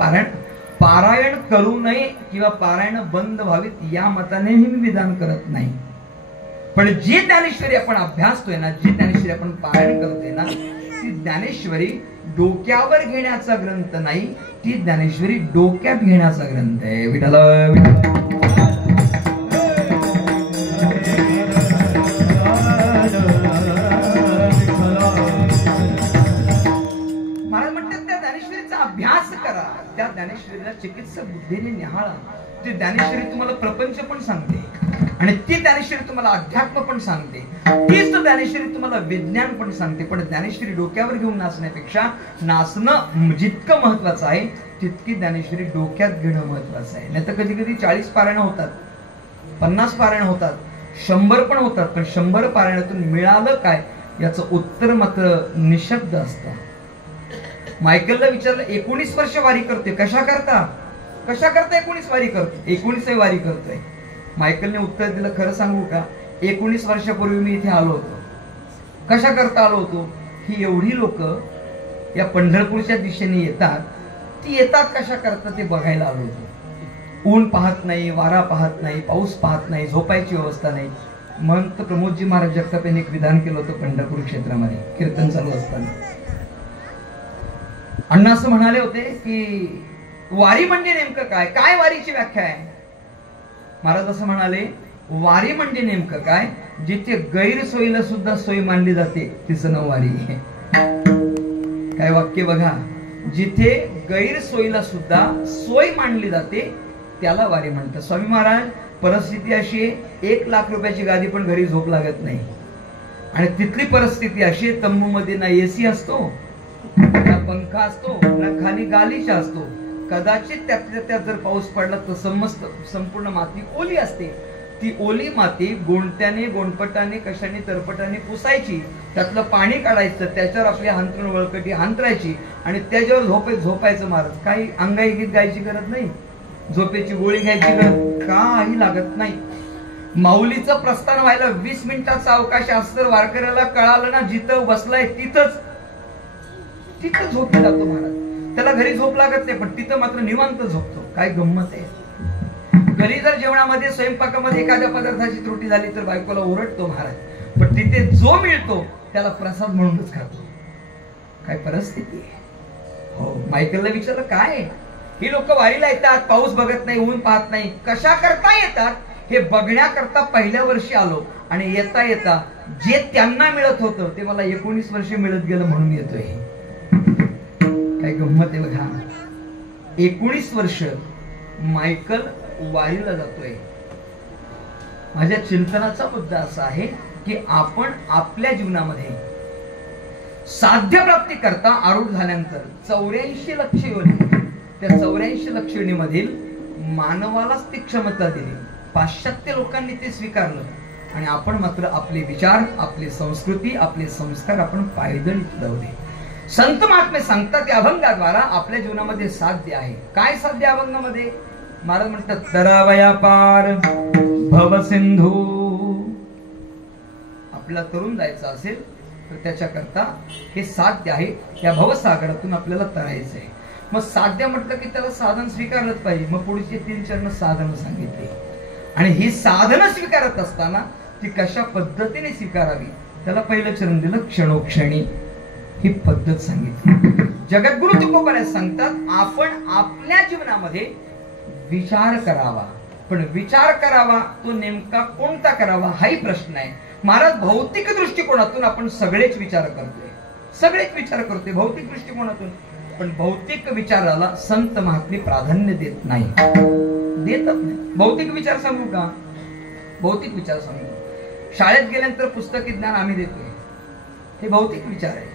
पारायण करू नये किंवा पारायण बंद व्हावीत या मताने मी विधान करत नाही. पण जी ज्ञानेश्वरी आपण अभ्यासतोय ना, जी ज्ञानेश्वरी आपण पारायण करतोय ना, ती ज्ञानेश्वरी डोक्यावर घेण्याचा ग्रंथ नाही, ती ज्ञानेश्वरी डोक्यात घेण्याचा ग्रंथ आहे. विठ्ठल महाराज म्हणतात त्या ज्ञानेश्वरीचा अभ्यास करा, त्या ज्ञानेश्वरीला चिकित्सक बुद्धीने निहाळा. ती ज्ञानेश्वरी तुम्हाला प्रपंच पण सांगते आणि ती ज्ञानेश्वरी तुम्हाला अध्यात्म पण सांगते. तीच ज्ञानेश्वरी तुम्हाला विज्ञान पण सांगते. पण ज्ञानेश्वरी डोक्यावर घेऊन नाचण्यापेक्षा नाचणं जितकं महत्वाचं आहे तितकी ज्ञानेश्वरी डोक्यात घेणं महत्वाचं आहे. नाही तर कधी कधी 40 पारायण होतात, 50 पारायण होतात, 100 पण होतात, पण 100 पारायणातून मिळालं काय याचं उत्तर मात्र निशब्द असतं. मायकलला विचारलं, 19 वर्ष वारी करते, कशा करता 19 वारी करतो, 19वी वारी करतोय. मायकलने उत्तर दिलं, खरं सांगू का, 19 वर्षापूर्वी मी इथे आलो होतो. कशा करता आलो होतो? ही एवढी लोक या पंढरपूरच्या दिशेने येतात, ती येतात कशा करता ते बघायला आलो होतो. ऊन पाहत नाही, वारा पाहत नाही, पाऊस पाहत नाही, झोपायची व्यवस्था नाही. महंत प्रमोदजी महाराज जगताप यांनी एक विधान केलं होतं पंढरपूर क्षेत्रामध्ये कीर्तन चालू असताना. अण्णा असं म्हणाले होते की वारी म्हणजे नेमकं काय, काय वारीची व्याख्या आहे? महाराज असं म्हणाले, वारी म्हणजे नेमकं काय, जिथे गैरसोयीला सुद्धा सोय मानली जाते तिचं नाव वारी आहे. काय वाक्य बघा, जिथे गैरसोयीला सुद्धा सोय मानली जाते त्याला वारी म्हणतात. स्वामी महाराज, परिस्थिती अशी आहे, 1 लाख रुपयाची गादी पण घरी झोप लागत नाही. आणि तिथली परिस्थिती अशी आहे, तंबू मध्ये ना एसी असतो, ना पंखा असतो, ना खाली गालिचा असतो. कदाचित त्यातल्या त्यात जर पाऊस पडला तर समस्त संपूर्ण माती ओली असते. ती ओली माती गोणत्याने, गोणपटाने, कशाने, तरपटाने पुसायची, त्यातलं पाणी काढायचं, त्याच्यावर आपली हांतरून वळकटी हांतरायची आणि त्याच्यावर झोपायचं. महाराज, काही अंगाई गीत गायची गरज नाही, झोपेची गोळी घ्यायची गरज काही लागत नाही. माऊलीचं प्रस्थान व्हायला 20 मिनिटाचा अवकाश असतं. वारकऱ्याला कळालं ना जिथं बसलाय तिथं झोपी जातो महाराज. त्याला घरी झोप लागत नाही, पण तिथं मात्र निवांत झोपतो. काय गंमत आहे. घरी जर जेवणामध्ये, स्वयंपाकामध्ये एखाद्या पदार्थाची त्रुटी झाली तर बायकोला ओरडतो महाराज, पण तिथे जो मिळतो त्याला प्रसाद म्हणूनच खातो. काय परिस्थिती आहे. हो, मायकलला विचारलं, काय ही लोक वारीला येतात, पाऊस बघत नाही, ऊन पाहत नाही, कशा करता येतात? हे बघण्याकरता पहिल्या वर्षी आलो आणि येता येता जे त्यांना मिळत होतं ते मला 19 वर्ष मिळत गेलं म्हणून येतोय. काय गंमत आहे बघा. 19 वर्ष मायकल वारीला जातोय. माझ्या चिंतनाचा मुद्दा असा आहे की आपण आपल्या जीवनामध्ये साध्य प्राप्ती करता आरूढ झाल्यानंतर 84 लक्ष योनी, त्या 84 लक्ष योनीमधील मानवालाच ती क्षमता दिली. पाश्चात्य लोकांनी ते स्वीकारलं आणि आपण मात्र आपले विचार, आपली संस्कृती, आपले संस्कार आपण पायदळी तुडवले. संत महात्मे सांगतात त्या अभंगाद्वारा आपल्या जीवनामध्ये साध्य आहे. काय साध्य अभंगामध्ये? महाराज म्हणतात, तरावया पार भव सिंधू. आपल्याला तरुण जायचं असेल तर त्याच्याकरता हे साध्य आहे. या भवसागरातून आपल्याला तरायचं आहे. मग साध्य म्हटलं की त्याला साधन स्वीकारलंच पाहिजे. मग पुढचे 3 चरण साधन सांगितले आणि ही साधनं स्वीकारत असताना ती कशा पद्धतीने स्वीकारावी त्याला पहिलं चरण दिलं, क्षणोक्षणी. ही पद्धत सांगितली. जगद्गुरु तुकोबाराय सांगतात, आपण आपल्या जीवनामध्ये विचार करावा. पण विचार करावा तो नेमका कोणता करावा हाही प्रश्न आहे. महाराज भौतिक दृष्टिकोनातून आपण सगळेच विचार करतोय भौतिक दृष्टिकोनातून. पण भौतिक विचाराला संत महात्मे प्राधान्य देत नाही. भौतिक विचार सांगू का? भौतिक विचार सांगू. शाळेत गेल्यानंतर पुस्तकी ज्ञान आम्ही देतोय, हे भौतिक विचार आहे.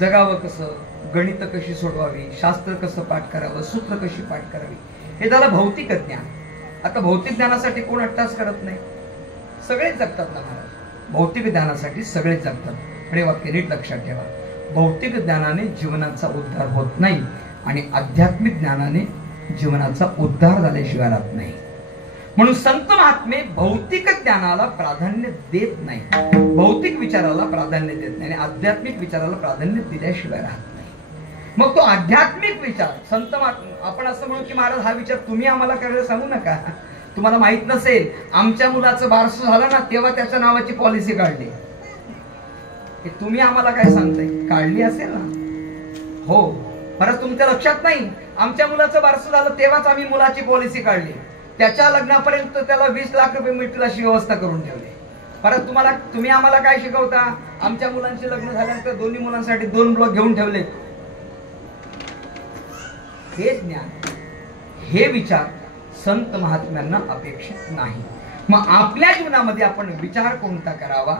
जगावं कसं, गणित कशी सोडवावी, शास्त्र कसं पाठ करावं, सूत्र कशी पाठ करावी, हे झालं भौतिक ज्ञान. आता भौतिक ज्ञानासाठी कोण अट्टास करत नाही, सगळेच जगतात ना महाराज. भौतिक ज्ञानासाठी सगळेच जगतात. आणि वाक्य नीट लक्षात ठेवा, भौतिक ज्ञानाने जीवनाचा उद्धार होत नाही आणि आध्यात्मिक ज्ञानाने जीवनाचा उद्धार झाल्याशिवाय राहत नाही. म्हणून संत महात्मे भौतिक ज्ञानाला प्राधान्य देत नाही, भौतिक विचाराला प्राधान्य देत नाही आणि आध्यात्मिक विचाराला प्राधान्य दिल्याशिवाय राहत नाही. मग तो आध्यात्मिक विचार संत महात्मे, आपण असं म्हणू की महाराज हा विचार तुम्ही आम्हाला करायला सांगू नका. तुम्हाला माहित नसेल, आमच्या मुलाचं बारसं झालं ना तेव्हा त्याच्या नावाची पॉलिसी काढली. तुम्ही आम्हाला काय सांगताय? काढली असेल ना? हो. परत तुमच्या लक्षात नाही, आमच्या मुलाचं बारसं झालं तेव्हाच आम्ही मुलाची पॉलिसी काढली. त्याच्या लग्नापर्यंत त्याला 20 लाख रुपये मिळतील अशी व्यवस्था करून ठेवली. परत तुम्ही आम्हाला काय शिकवता? आमच्या मुलांचे लग्न झाल्यानंतर दोन्ही मुलांसाठी 2 ब्लॉक घेऊन ठेवले. हे ज्ञान, हे विचार संत महात्म्यांना अपेक्षित नाही. मग आपल्या जीवनामध्ये आपण विचार कोणता करावा?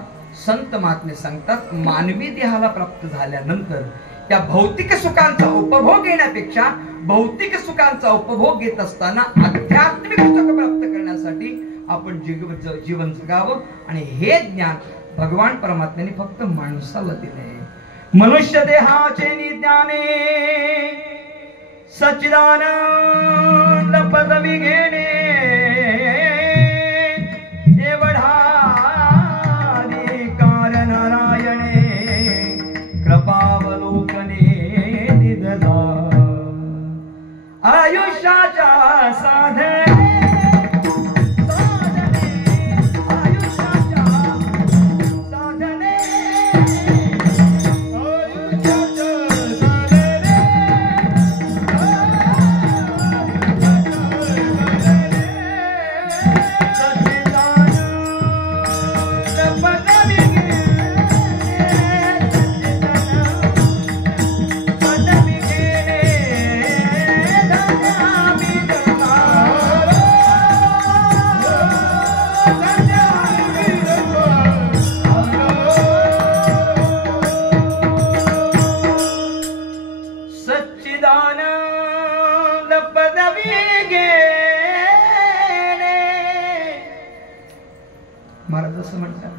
संत महात्मे सांगतात, मानवी देहाला प्राप्त झाल्यानंतर त्या भौतिक सुखांचा उपभोग घेण्यापेक्षा भौतिक सुखांचा उपभोग घेत असताना आध्यात्मिक सुख प्राप्त करण्यासाठी आपण जीवन जगावं. आणि हे ज्ञान भगवान परमात्म्याने फक्त माणसाला दिले. मनुष्य देहाचे निज्ञाने सच्चिदानंद पदवी घेणे, एवढा नारायणे कृपावलोकने निधला. आयुष्याच्या साधने महाराज असं म्हणतात,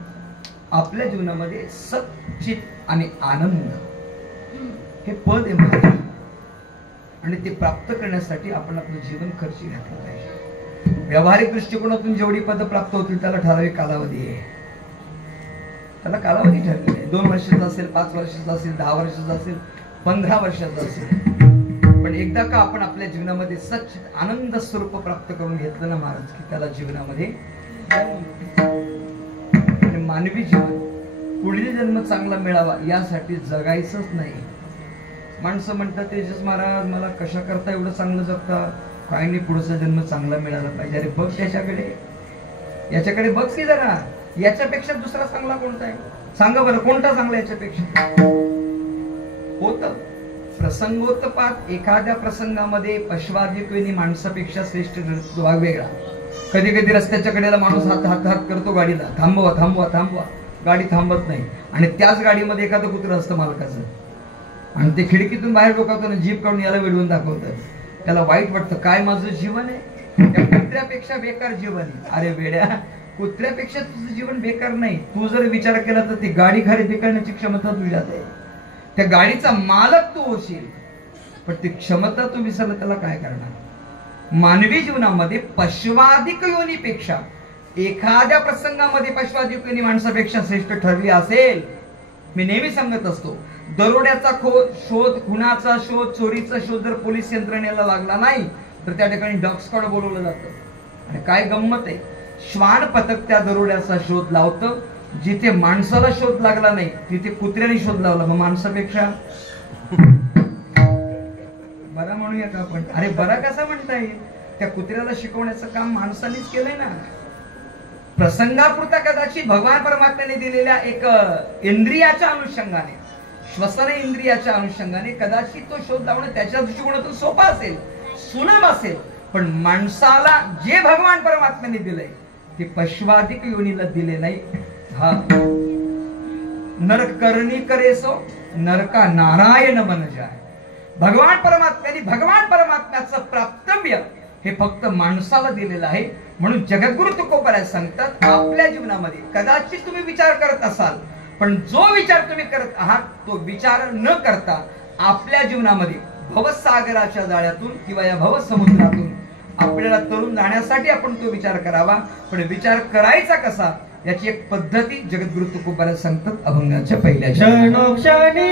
आपल्या जीवनामध्ये सच्चित आणि आनंद हे पद आहे महाराज. आणि ते प्राप्त करण्यासाठी आपण आपलं जीवन खर्ची घातलं पाहिजे. व्यावहारिक दृष्टिकोनातून जेवढी पद प्राप्त होतील त्याला ठराविक कालावधी आहे. त्याला कालावधी ठरलेला आहे. 2 वर्षाचा असेल, 5 वर्षाचा असेल, 10 वर्षाचा असेल, 15 वर्षाचा असेल. पण एकदा का आपण आपल्या जीवनामध्ये सच्चित आनंद स्वरूप प्राप्त करून घेतलं ना महाराज, की त्याला जीवनामध्ये मानवी जीवन पुढील जन्म चांगला मिळावा यासाठी जगायचंच नाही. माणसं म्हणतात, तेजस महाराज मला कशा करता एवढं चांगलं जगता? काय नाही, पुढचा जन्म चांगला मिळाला पाहिजे. अरे बघ याच्याकडे बघ की जरा, याच्यापेक्षा दुसरा चांगला कोणता आहे? सांगा बरं, कोणता चांगला याच्यापेक्षा? होतं प्रसंगोत्पात एखाद्या प्रसंगामध्ये पशवादित्वेनी माणसापेक्षा श्रेष्ठ वेगळा. कधी कधी रस्त्याच्या कडेला माणूस हात हात हात करतो गाडीला, थांबवा थांबवा थांबवा, गाडी थांबत नाही. आणि त्याच गाडीमध्ये एखादं कुत्रं असतं मालकाचं, आणि ते खिडकीतून बाहेर डोकावतं, जीप काढून याला वेडवून दाखवतं. त्याला वाईट वाटतं, काय माझं जीवन आहे, त्या कुत्र्यापेक्षा बेकार जीवन आहे. अरे वेड्या, कुत्र्यापेक्षा तुझं जीवन बेकार नाही. तू जर विचार केला तर ती गाडी खरेदी करण्याची क्षमता तुझ्यात आहे. त्या गाडीचा मालक तू होशील, पण ती क्षमता तू विसरला त्याला काय करणार. मानवी जीवनामध्ये पशवाधिक योनीपेक्षा एखाद्या प्रसंगामध्ये पशवाधिक योनी माणसापेक्षा श्रेष्ठ ठरली असेल. मी नेहमी सांगत असतो, दरोड्याचा शोध, खुनाचा शोध, चोरीचा शोध जर पोलीस यंत्रणेला लागला नाही तर त्या ठिकाणी डॉग स्क्वॉड बोलवलं जातं. आणि काय गंमत आहे, श्वान पथक त्या दरोड्याचा शोध लावतं. जिथे माणसाला शोध लागला नाही तिथे कुत्र्याने शोध लावला. मग माणसापेक्षा बरा म्हणूया का आपण? अरे बरा कसा म्हणता येईल? त्या कुत्र्याला शिकवण्याचं काम माणसानेच केलंय ना. प्रसंगापुरता कदाचित भगवान परमात्म्याने दिलेल्या एक इंद्रियाच्या अनुषंगाने, श्वसन इंद्रियाच्या अनुषंगाने कदाचित तो शोध लावणं त्याच्या दृष्टिकोनातून सोपा असेल, सुलभ असेल. पण माणसाला जे भगवान परमात्म्याने दिलंय ते पशवाधिक योनीला दिले नाही. हा नरक करणी करेसो नरका नारायण मन जाय. भगवान परमात्म्याचं प्राप्तव्य हे फक्त माणसाला दिलेलं आहे. म्हणून जगद्गुरु तुकोबराय सांगतात, आपल्या जीवनामध्ये कदाचित तुम्ही विचार करत असाल, पण जो विचार तुम्ही करत आहात तो विचार न करता आपल्या जीवनामध्ये भवसागराच्या जाळ्यातून किंवा या भवसमुद्रातून आपल्याला तरुण जाण्यासाठी आपण तो विचार करावा. पण विचार करायचा कसा याची एक पद्धती जगद्गुरु तुकोबराय सांगतात अभंगाच्या पहिल्या क्षणोक्षणी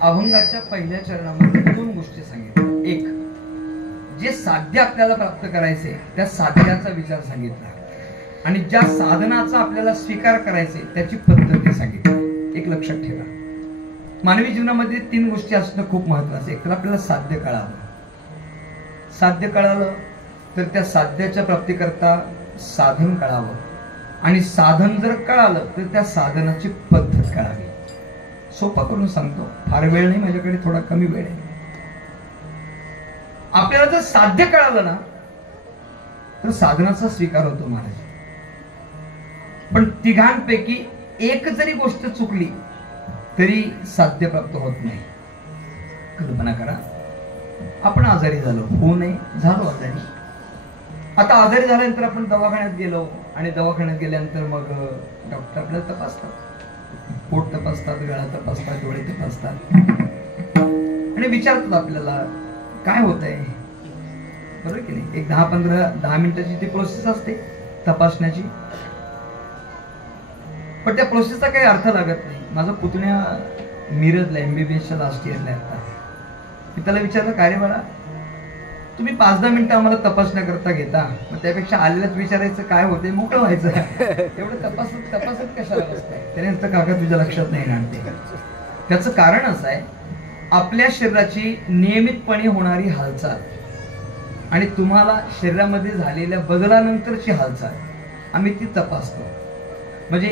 अभंगाच्या पहिल्या चरणामध्ये दोन गोष्टी सांगितल्या. एक, जे साध्य आपल्याला प्राप्त करायचे त्या साध्याचा विचार सांगितला, आणि ज्या साधनाचा आपल्याला स्वीकार करायचे त्याची पद्धती सांगितली. एक लक्षात ठेवा, मानवी जीवनामध्ये तीन गोष्टी असणं खूप महत्वाचं. एक तर आपल्याला साध्य कळावं. साध्य कळालं तर त्या साध्याच्या प्राप्तीकरता साधन कळावं, आणि साधन जर कळालं तर त्या साधनाची पद्धत कळावी. सोपा करून सांगतो, फार वेळ नाही माझ्याकडे, थोडा कमी वेळ आहे. आपल्याला जर साध्य कळालं ना तर साधनाचा स्वीकार होतो महाराज. पण तिघांपैकी एक जरी गोष्ट चुकली तरी साध्य प्राप्त होत नाही. कल्पना करा, आपण आजारी झालो, हो नाही झालो आजारी. आता आजारी झाल्यानंतर आपण दवाखान्यात गेलो, आणि दवाखान्यात गेल्यानंतर मग डॉक्टर आपल्याला तपासतात, पोट तपासतात, गळा तपासतात, डोळे तपासतात. आणि विचारतात आपल्याला काय होत आहे, बरोबर की नाही. एक 10 मिनिटाची ती प्रोसेस असते तपासण्याची, पण त्या प्रोसेसचा काही अर्थ लागत नाही. माझा पुतण्या मिरजला MBBSच्या लास्ट इयरला आता, मी त्याला विचारलं काय रे बाळा, तुम्ही 5-10 मिनिटं आम्हाला तपासण्या करता घेता, मग त्यापेक्षा आलेल्याच विचारायचं काय होते, मोकळं व्हायचं. एवढं तपासत कशाला बसताय. त्याने काका तुझ्या लक्षात नाही आणते. त्याचं कारण असं आहे, आपल्या शरीराची नियमितपणे होणारी हालचाल आणि तुम्हाला शरीरामध्ये झालेल्या बदलानंतरची हालचाल आम्ही ती तपासतो. म्हणजे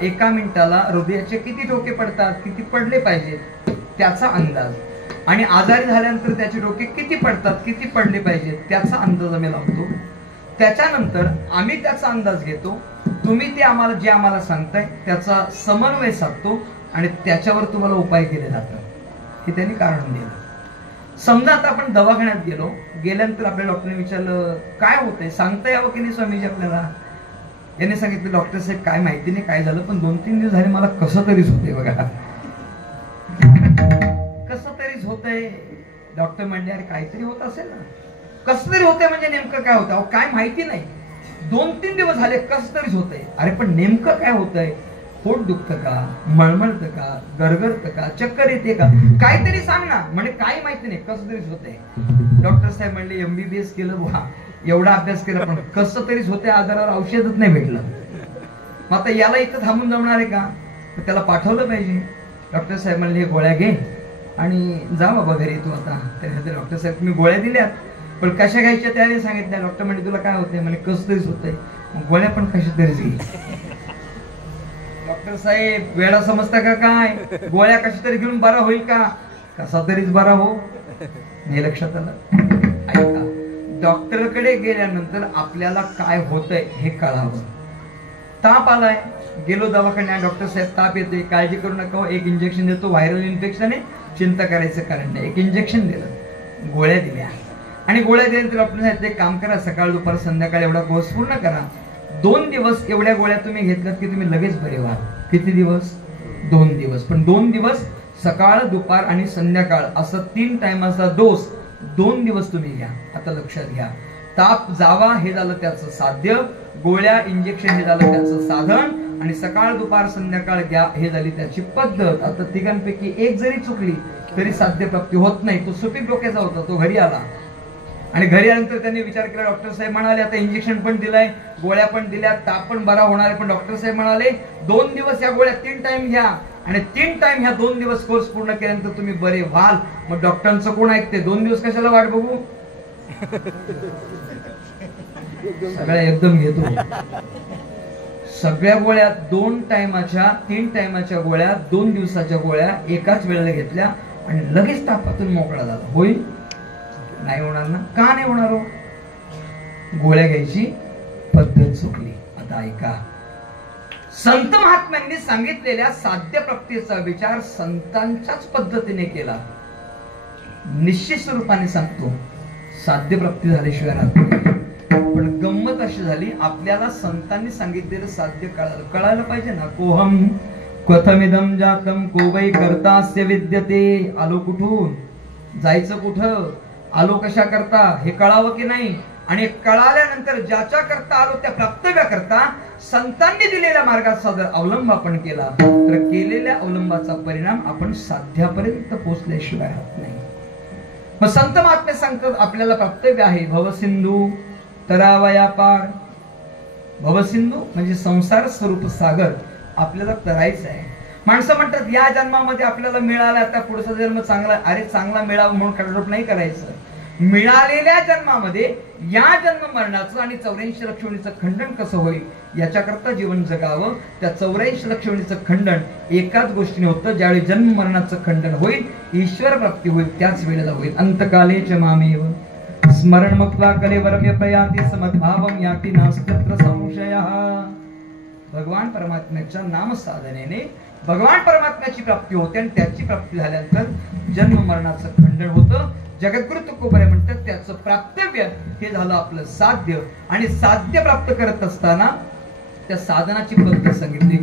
एका मिनिटाला हृदयाचे किती ठोके पडतात, किती पडले पाहिजेत त्याचा अंदाज, आणि आजारी झाल्यानंतर त्याचे डोके किती पडतात, किती पडले पाहिजेत त्याचा अंदाज आम्ही लावतो. त्याच्यानंतर आम्ही त्याचा अंदाज घेतो, तुम्ही ते जे आम्हाला सांगताय त्याचा समन्वय साधतो आणि त्याच्यावर तुम्हाला उपाय केले जातात. हे त्यांनी कारण दिलं. समजा आता आपण दवाखान्यात गेल्यानंतर आपल्या डॉक्टरने विचारलं काय होतंय, सांगता यावं की नाही स्वामीजी आपल्याला. याने सांगितलं डॉक्टर साहेब काय माहिती नाही काय झालं, पण 2-3 दिवस झाले मला कसं तरीच होतंय बघा. कसं तरीच होतंय. डॉक्टर म्हणले अरे काहीतरी होत असेल ना. कसं तरी होतंय म्हणजे नेमकं काय होतं, काय माहिती नाही. 2-3 दिवस झाले कसं तरीच होतंय. अरे पण नेमकं काय होतंय, पोट दुखतं का, मळमळतं का, गरगरतं का, चक्कर येते का, काहीतरी सांग ना. म्हणजे काही माहिती नाही, कसं तरीच होतंय. डॉक्टर साहेब म्हणले MBBS केलं बुवा, एवढा अभ्यास केला पण कसं तरीच होतंय, आजारावर औषधच नाही भेटलं. मग आता याला इथं थांबून जमणार आहे का, त्याला पाठवलं पाहिजे. डॉक्टर साहेब म्हणले गोळ्या घे आणि जा बाबा घरी तू आता. त्यानंतर डॉक्टर साहेब तुम्ही गोळ्या दिल्यात पण कशा घ्यायच्या त्याने सांगितल्या. डॉक्टर म्हणजे तुला काय होतंय, म्हणजे कसं तरीच होतंय, गोळ्या पण कशा तरीच घे. डॉक्टर साहेब वेळा समजता का काय, गोळ्या कशा तरी घेऊन बरा होईल का, कसा तरीच बरा हो. हे लक्षात आलं. ऐका, डॉक्टरकडे गेल्यानंतर आपल्याला काय होतंय हे कळावं. ताप आलाय, गेलो दवाखान्यात, डॉक्टर साहेब ताप येतोय, काळजी करू नका, एक इंजेक्शन देतो, व्हायरल इन्फेक्शन आहे, चिंता करायचं कारण नाही. एक इंजेक्शन दिलं, गोळ्या दिल्या, आणि गोळ्या दिल्यानंतर डॉक्टर साहेब एक काम करा, सकाळ दुपार संध्याकाळ एवढा कोर्स पूर्ण करा. 2 दिवस एवढ्या गोळ्या तुम्ही घेतल्यात की तुम्ही लगेच बरे व्हाल. किती दिवस, 2 दिवस. पण 2 दिवस सकाळ दुपार आणि संध्याकाळ असं 3 टाइमाचा डोस 2 दिवस तुम्ही घ्या. आता लक्षात घ्या, ताप जावा हे झालं त्याचं साध्य, गोळ्या इंजेक्शन हे झालं त्याचं साधन, आणि सकाळ दुपार संध्याकाळ घ्या हे झाली त्याची पद्धत. आता तिघांपैकी एक जरी चुकली तरी साध्य प्राप्ती होत नाही. तो सुपीक डोक्याचा होता, तो घरी आला, आणि घरी आल्यानंतर त्यांनी विचार केला. डॉक्टर साहेब म्हणाले आता इंजेक्शन पण दिलंय, गोळ्या पण दिल्या, ताप पण बरा होणार आहे. पण डॉक्टर साहेब म्हणाले 2 दिवस या गोळ्या 3 टाइम घ्या, आणि 3 टाइम ह्या 2 दिवस कोर्स पूर्ण केल्यानंतर तुम्ही बरे व्हाल. मग डॉक्टरांचं कोण ऐकते, 2 दिवस कशाला वाट बघू, सगळ्या एकदम घेतो. सगळ्या गोळ्या 3 टाइमाच्या गोळ्या 2 दिवसाच्या गोळ्या एकाच वेळेला घेतल्या आणि लगेच तापातून मोकळा झाला. होईल, नाही होणार ना, का नाही होणार हो, गोळ्या घ्यायची पद्धत चुकली. आता ऐका, संत महात्म्यांनी सांगितलेल्या साध्य प्राप्तीचा विचार संतांच्याच पद्धतीने केला. निश्चित स्वरूपाने सांगतो, साध्य प्राप्ती झाल्याशिवाय राहत नाही. पण गंमत अशी झाली, आपल्याला संतांनी सांगितलेलं साध्य कळायला पाहिजे ना. कोहम कथमिदम जातम को वै कर्तास्य विद्यते. आलो कुठून, जायचं कुठं, आलो कशा करता हे कळावं की नाही. आणि कळाल्यानंतर ज्याच्या करता आलो त्या प्राप्तव्या करता संतांनी दिलेल्या मार्गाचा जर अवलंब आपण केला तर केलेल्या अवलंबाचा परिणाम आपण साध्यापर्यंत पोहोचल्याशिवाय राहत नाही. मग संत महात्मे सांगतात आपल्याला प्राप्तव्य आहे भवसिंधू तरावया पार. भवसिंधू म्हणजे संसार स्वरूप सागर आपल्याला तरायचं आहे. माणसं म्हणतात या जन्मामध्ये आपल्याला मिळाला, आता पुढचा जन्म चांगला, अरे चांगला मिळावा म्हणून कडरोट नाही करायचं. मिळालेल्या जन्मामध्ये या जन्म मरणाचं आणि 84 लक्षणीचं खंडन कसं होईल याच्याकरता जीवन जगावं. त्या 84 लक्षणीचं खंडन एकाच गोष्टीने होतं, ज्यावेळी जन्म मरणाचं खंडन होईल, ईश्वर प्राप्ती होईल, त्याच वेळेला होईल. अंतकाले च मामेव स्मरण मत्वा कलेवरम्य प्रयाति समद्भावम याति नास्त्यत्र संशयः. भगवान परमात्म्याच्या नाम साधनेने भगवान परमात्म्याची प्राप्ती होते, आणि त्याची प्राप्ती झाल्यानंतर जन्म मरणाचं खंडन होतं. जगद्गुरु तुकोबरे म्हणतात त्याचं प्राप्तव्य हे झालं आपलं साध्य. आणि साध्य प्राप्त करत असताना त्या साधनाची पद्धत सांगितली.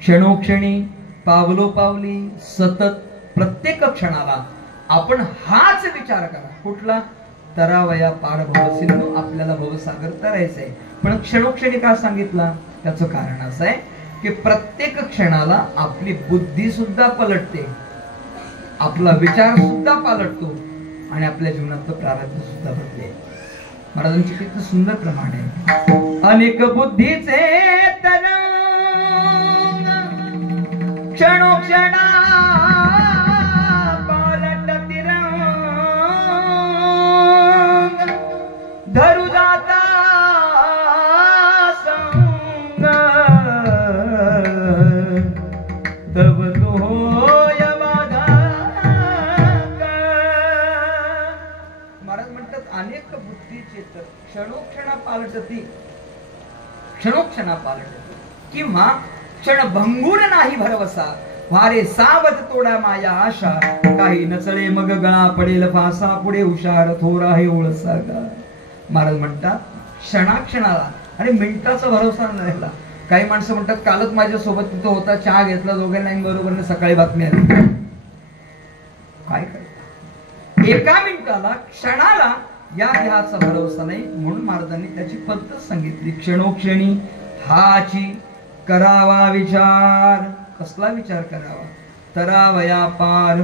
क्षणोक्षणी पावलो पावली सतत प्रत्येक क्षणाला आपण हाच विचार करा. कुठला? तरावया पार भवसिंधू, आपल्याला भवसागर तरायचंय. पण क्षणोक्षणी का सांगितला? त्याचं कारण असं आहे की प्रत्येक क्षणाला आपली बुद्धी सुद्धा पलटते, आपला विचार सुद्धा पालटतो आणि आपल्या जीवनातलं प्रारब्ध सुद्धा बदलेल. महाराजांची किती सुंदर प्रमाण आहे. अनेक बुद्धीचे तरंग क्षणोक्षणा पालटती रंग, धरू जाता संग तब तो होय वाधा. महाराज म्हणतात अनेक बुद्धीचे तर क्षणोक्षणा पालटती, क्षणोक्षणा पालटती, किंवा क्षणभंगूर नाही भरवसा, वारे सावध तोडा माया आशा, काही नचळे मग गळा पडेल फासा, पुढे हुशार थोरा हे ओळसा गा. महाराज म्हणतात क्षणाक्षणाला आणि मिनिटाचा भरोसा नाही राहिला. काही माणसं म्हणतात कालच माझ्या सोबत तिथं होता, चहा घेतला दोघांना बरोबर, सकाळी बातमी आली. काय करता? एका मिनिटाला क्षणाला या देहाचा भरोसा नाही. म्हणून महाराजांनी त्याची पद्धत सांगितली. क्षणोक्षणी हाची करावा विचार. कसला विचार करावा? तरावया पार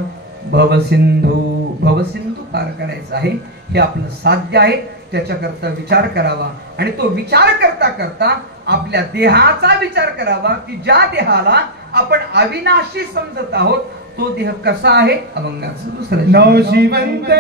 भवसिंधू, भवसिंधू पार करायचा आहे. हे आपलं साध्य आहे. त्याच्याकरता विचार करावा आणि तो विचार करता करता आपल्या देहाचा विचार करावा की ज्या देहाला आपण अविनाशी समजत आहोत तो देह कसा आहे? अभंगाचं दुसरं नवशिवंत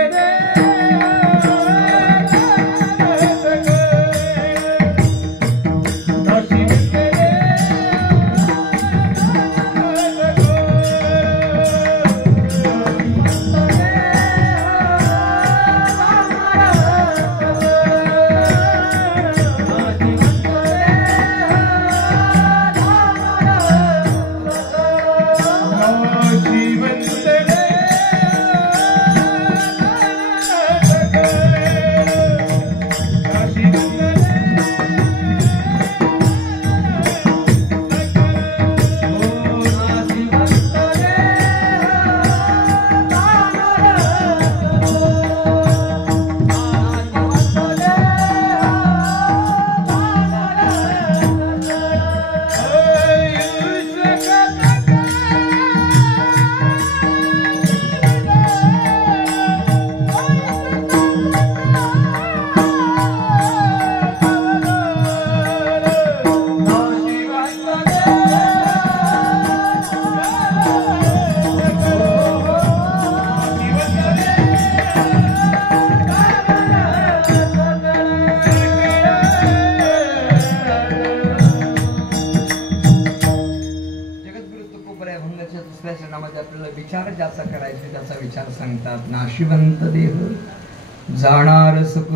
विचार ज्याचा करायचा त्याचा विचार सांगतात. नाशिवंत देह जाणार सुख,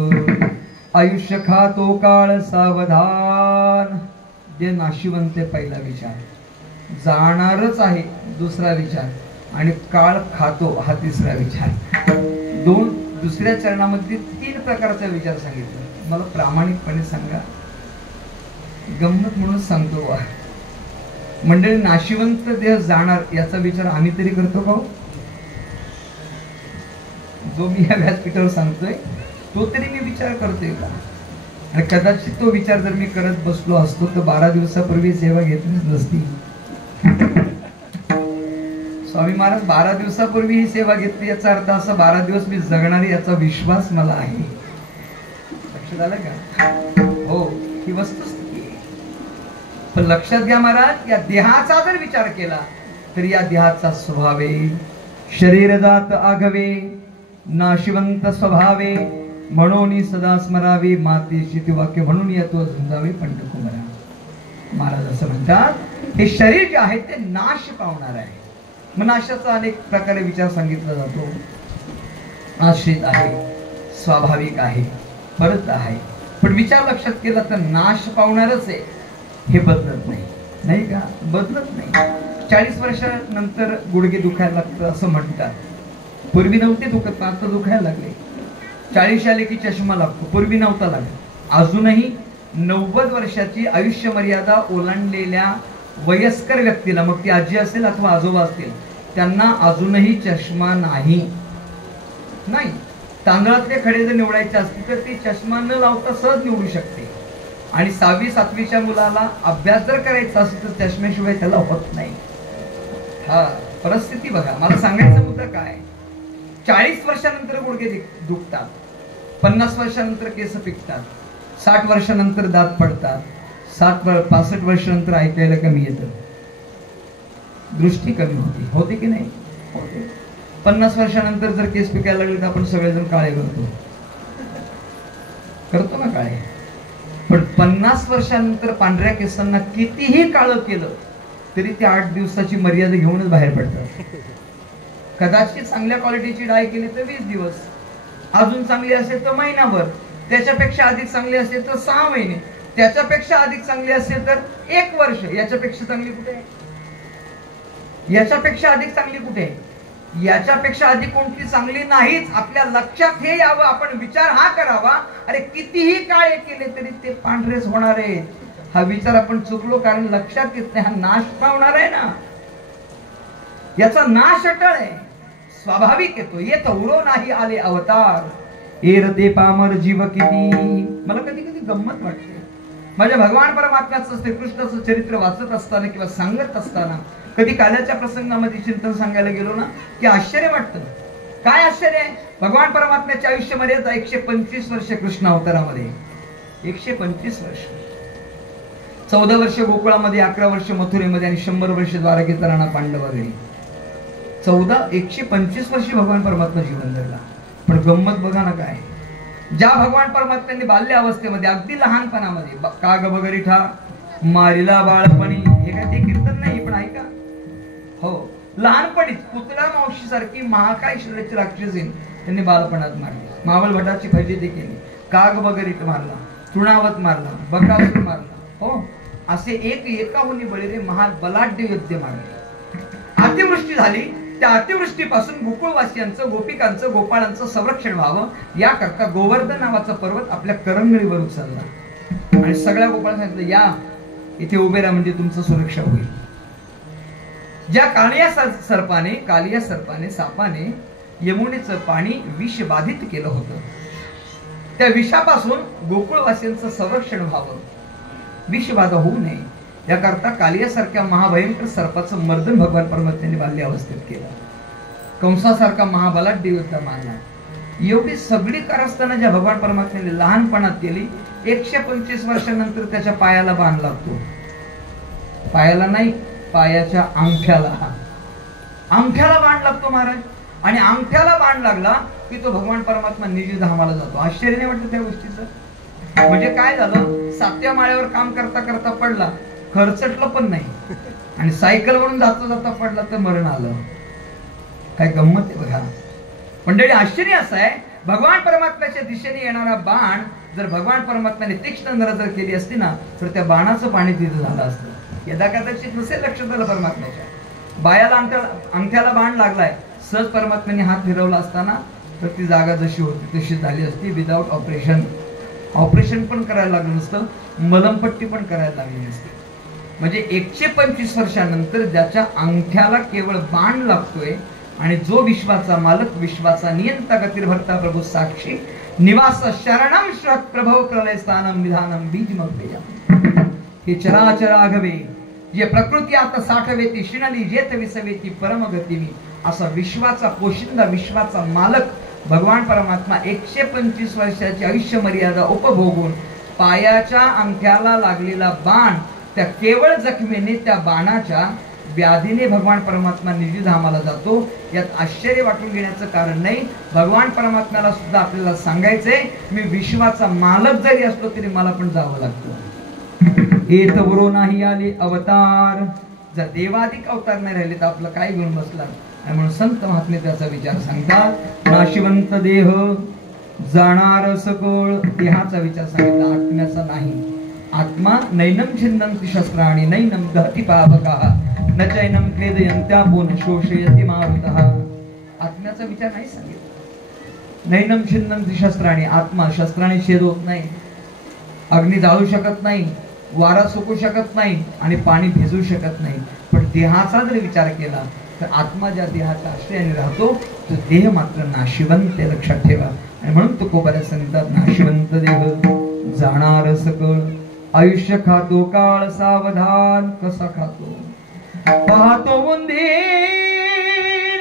आयुष्य खातो काळ सावधान. जे नाशिवंत पहिला विचार, जाणारच आहे दुसरा विचार, आणि काळ खातो हा तिसरा विचार. दुसऱ्या चरणामध्ये 3 प्रकारचा विचार सांगितलं. मला प्रामाणिकपणे सांगा, गंमत म्हणून सांगतो. मंडळी, नाशिवंत देह जाणार याचा विचार आम्ही तरी करतो का? जो मी या व्यासपीठावर सांगतोय तो तरी मी विचार करतोय का? आणि कदाचित तो विचार जर मी करत बसलो असतो तर 12 दिवसापूर्वी सेवा घेतलीच नसती. स्वामी महाराज 12 दिवसापूर्वी ही सेवा घेतली, याचा अर्थ असा 12 दिवस मी जगणार याचा विश्वास मला आहे. लक्षात आलं का? हो, ही वस्तुस्थिती. पण लक्षात घ्या महाराज, या देहाचा जर विचार केला तर या देहाचा स्वभावे शरीर जात आघवे, नाशिवंत स्वभावे म्हणून सदा स्मरावे, मातेशी वाक्य म्हणून येतो झुंजावे पंढरपुरा. महाराज असं म्हणतात हे शरीर जे आहे ते नाश पावणार आहे. मग नाशाचा अनेक प्रकारे विचार सांगितला जातो. आश्रित आहे, स्वाभाविक आहे, परत आहे. पण विचार लक्षात केला तर नाश पावणारच आहे. हे बदलत नाही, नाही का? बदलत नाही. 40 वर्षानंतर गुडघे दुखायला लागतं असं म्हणतात. पूर्वी नव्हते दुखत, आता दुखायला लागले. 40 आले की चष्मा लागतो, पूर्वी नव्हता लागत. अजूनही 90 वर्षाची आयुष्य मर्यादा ओलांडलेल्या वयस्कर व्यक्तीला, मग ती आजी असेल अथवा आजोबा असतील, त्यांना अजूनही चष्मा नाही. तांदळातले खडे जर निवडायचे असतील तर ती चष्मा न लावता सहज निवडू शकते. आणि 6वी 7वीच्या मुलाला अभ्यास जर करायचा असेल तर चष्म्याशिवाय त्याला होत नाही. हा परिस्थिती बघा. मला सांगायचा मुद्दा काय, 40 वर्षानंतर गुडघे दुखतात, 50 वर्षानंतर केस पिकतात, 60 वर्षानंतर दात पडतात, 65 वर्षानंतर ऐकायला कमी येतं, दृष्टी कमी होते की नाही होते. 50 वर्षानंतर जर केस पिकायला लागले तर आपण सगळेजण काळे करतो ना काळे. पण 50 वर्षानंतर पांढऱ्या केसांना कितीही काळं केलं तरी ते 8 दिवसाची मर्यादा घेऊनच बाहेर पडतात. कदाचित चांगल्या क्वालिटीची डाय केली तर 20 दिवस, अजून चांगली असेल तर महिनाभर, त्याच्यापेक्षा अधिक चांगली असेल तर 6 महिने, त्याच्यापेक्षा अधिक चांगली असेल तर 1 वर्ष. याच्यापेक्षा चांगली कुठे आहे? याच्यापेक्षा अधिक चांगली कुठे आहे? याच्यापेक्षा अधिक कोणती चांगली नाहीच. आपल्या लक्षात हे यावं, आपण विचार हा करावा, अरे कितीही काळे केले तरी ते पांढरेच होणार आहे. हा विचार आपण चुकलो, कारण लक्षात येत नाही हा नाश पावणार आहे ना, याचा नाश अटळ आहे, स्वाभाविक येतो. येत उरो नाही आले अवतार, एरते पामर जीव किती. मला कधी कधी गंमत वाटते, माझ्या भगवान परमात्म्याचं श्रीकृष्णाचं चरित्र वाचत असताना किंवा सांगत असताना कधी काल्याच्या प्रसंगामध्ये चिंतन सांगायला गेलो ना की आश्चर्य वाटतं. काय आश्चर्य आहे? भगवान परमात्म्याचे आयुष्य मर्यादा 125 वर्ष कृष्ण अवतारामध्ये, 125 वर्ष, 14 वर्ष गोकुळामध्ये, 11 वर्ष मथुरेमध्ये आणि 100 वर्ष द्वारकेत राणा पांडवाघरी. 125 वर्षी भगवान परमात्मा जीवन धरला. पण गंमत बघा ना काय, ज्या भगवान परमात्म्यांनी बाल्य अवस्थेमध्ये अगदी लहानपणामध्ये काग बगरिठा मारिला बाळपणी, हे काय ते कीर्तन नाही पण ऐका, हो लहानपणीच पुतळा मावशी सारखी महाकाय शरीराची राक्षसीन त्यांनी बालपणात मारली. मावळ भटाची फजिती केली, काग बगरीट मारला, तृणावत मारला, बकासूर मारला, हो असे एकाहुनी बळीरे महाबलाढ्य योद्धे मारले. अतिवृष्टी झाली, त्या अतिवृष्टीपासून गोकुळवासियांचं, गोपिकांचं, गोपाळांचं संरक्षण व्हावं याकरता गोवर्धन नावाचा पर्वत आपल्या करंगळीवर उचलला आणि सगळ्या गोपाळांना सांगितलं, या इथे उभे राहा म्हणजे तुमचं सुरक्षा होईल. ज्या कालिया सर्पाने सापाने यमुनेचं पाणी विष बाधित केलं होतं, त्या विषापासून गोकुळवासियांचं संरक्षण व्हावं, विषबाधा होऊ नये याकरता कालियासारख्या महाभयंकर सर्पाचं मर्दन भगवान परमात्म्याने बाल्य अवस्थेत केलं. कंसासारखा महाबलाढ्य योद्धा मानला. एवढी सगळी कारस्थानं ज्या भगवान परमात्म्याने लहानपणात केली, 125 वर्षानंतर त्याच्या पायाला बाण लागतो. पायाला नाही, पायाच्या अंगठ्याला बाण लागतो महाराज. आणि अंगठ्याला बाण लागला की तो भगवान परमात्मा निजधामाला जातो. आश्चर्य नाही वाटतं त्या गोष्टीचं? म्हणजे काय झालं, 7व्या माळ्यावर काम करता करता पडला, खरचटलं पण नाही, आणि सायकल वरून जाता जाता पडला तर मरण आलं. काय गंमत आहे बघा मंडळी. आश्चर्य असं आहे, भगवान परमात्म्याच्या दिशेने येणारा बाण जर भगवान परमात्म्याने तीक्ष्ण नजर जर केली असती ना तर त्या बाणाचं पाणी तिथं झालं असतं. यदा कदाचित नसेल लक्षात आलं परमात्म्याच्या. बायाला अंगठ्याला बाण लागलाय, सहज परमात्म्याने हात फिरवला असताना तर ती जागा जशी होती तशी झाली असती, विदाउट ऑपरेशन पण करायला लागलं नसतं, मलमपट्टी पण करायला लागली नसती. म्हणजे 125 वर्षानंतर ज्याच्या अंगठ्याला केवळ बाण लागतोय आणि जो विश्वाचा मालक, विश्वाचा नियंता, गतिर्भर्ता प्रभू साक्षी निवास शरणम श्रक प्रभव प्रलय स्थानम निधानम बीजमग्नेयम. हे चराचर आघवे जे प्रकृती आता साठवेती, शिणली जेत विसवेती परमगतिनी, असा विश्वाचा पोशिंदा, विश्वाचा मालक भगवान परमात्मा 125 वर्षाची आयुष्य मर्यादा उपभोगून पायाच्या अंगठ्याला लागलेला बाण, त्या केवळ जखमेने, त्या बाणाच्या व्याधीने भगवान परमात्मा निजधामाला जातो. यात आश्चर्य वाटून घेण्याचं कारण नाही. भगवान परमात्म्याला सुद्धा आपल्याला सांगायचंय, मी विश्वाचा मालक जरी असलो तरी मला पण जावं लागतं. येत बरो नाही आले अवतार. जर देवाधिक अवतार नाही राहिले तर आपलं काय घेऊन बसला. म्हणून संत महात्मे त्याचा विचार सांगतात. नाशिवंत देह जाणार सकळ, देहाचा विचार सांगितला, आत्म्याचा नाही. आत्मा नैनम छिन्नन्ति शस्त्राणि नैनम दहति पावकाः न चैनम क्लेदयन्त्यापो न शोषयति मारुतः. आत्म्याचा विचार नाही सांगितला. नैनम छिन्नन्ति शस्त्राणि, आत्मा शस्त्राने छेद होत नाही, अग्नी जाळू शकत नाही, वारा सुकू शकत नाही आणि पाणी भिजू शकत नाही. पण देहाचा जर विचार केला तर आत्मा ज्या देहाच्या आश्रयाने राहतो तो देह मात्र नाशिवंत आहे, लक्षात ठेवा. आणि म्हणून तुकोबाऱ्या सांगतात नाशिवंत देह जाणार सकळ. आयुष्य खातो काळ सावधान, कसा खातो पाहतो उंदीर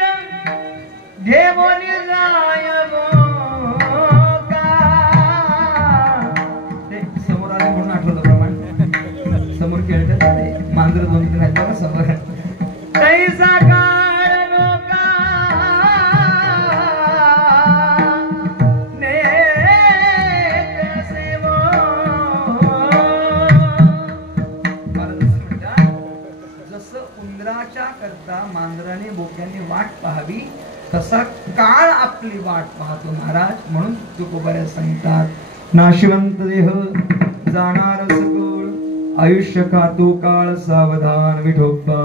घेऊन जाय मोका. समोर आले म्हणून आठवलं प्रमाण. समोर खेळतात मांजर 2-3 आहेत बघा समोर. तैसा काळ लोका उंदराच्या करता मांजराने बोक्याने वाट पाहावी तसा काळ आपली वाट पाहतो महाराज. म्हणून तुकोबाऱ्या सांगतात नाशिवंत देह जाणार सकळ. आयुष्य खातो काळ सावधान विठोबा.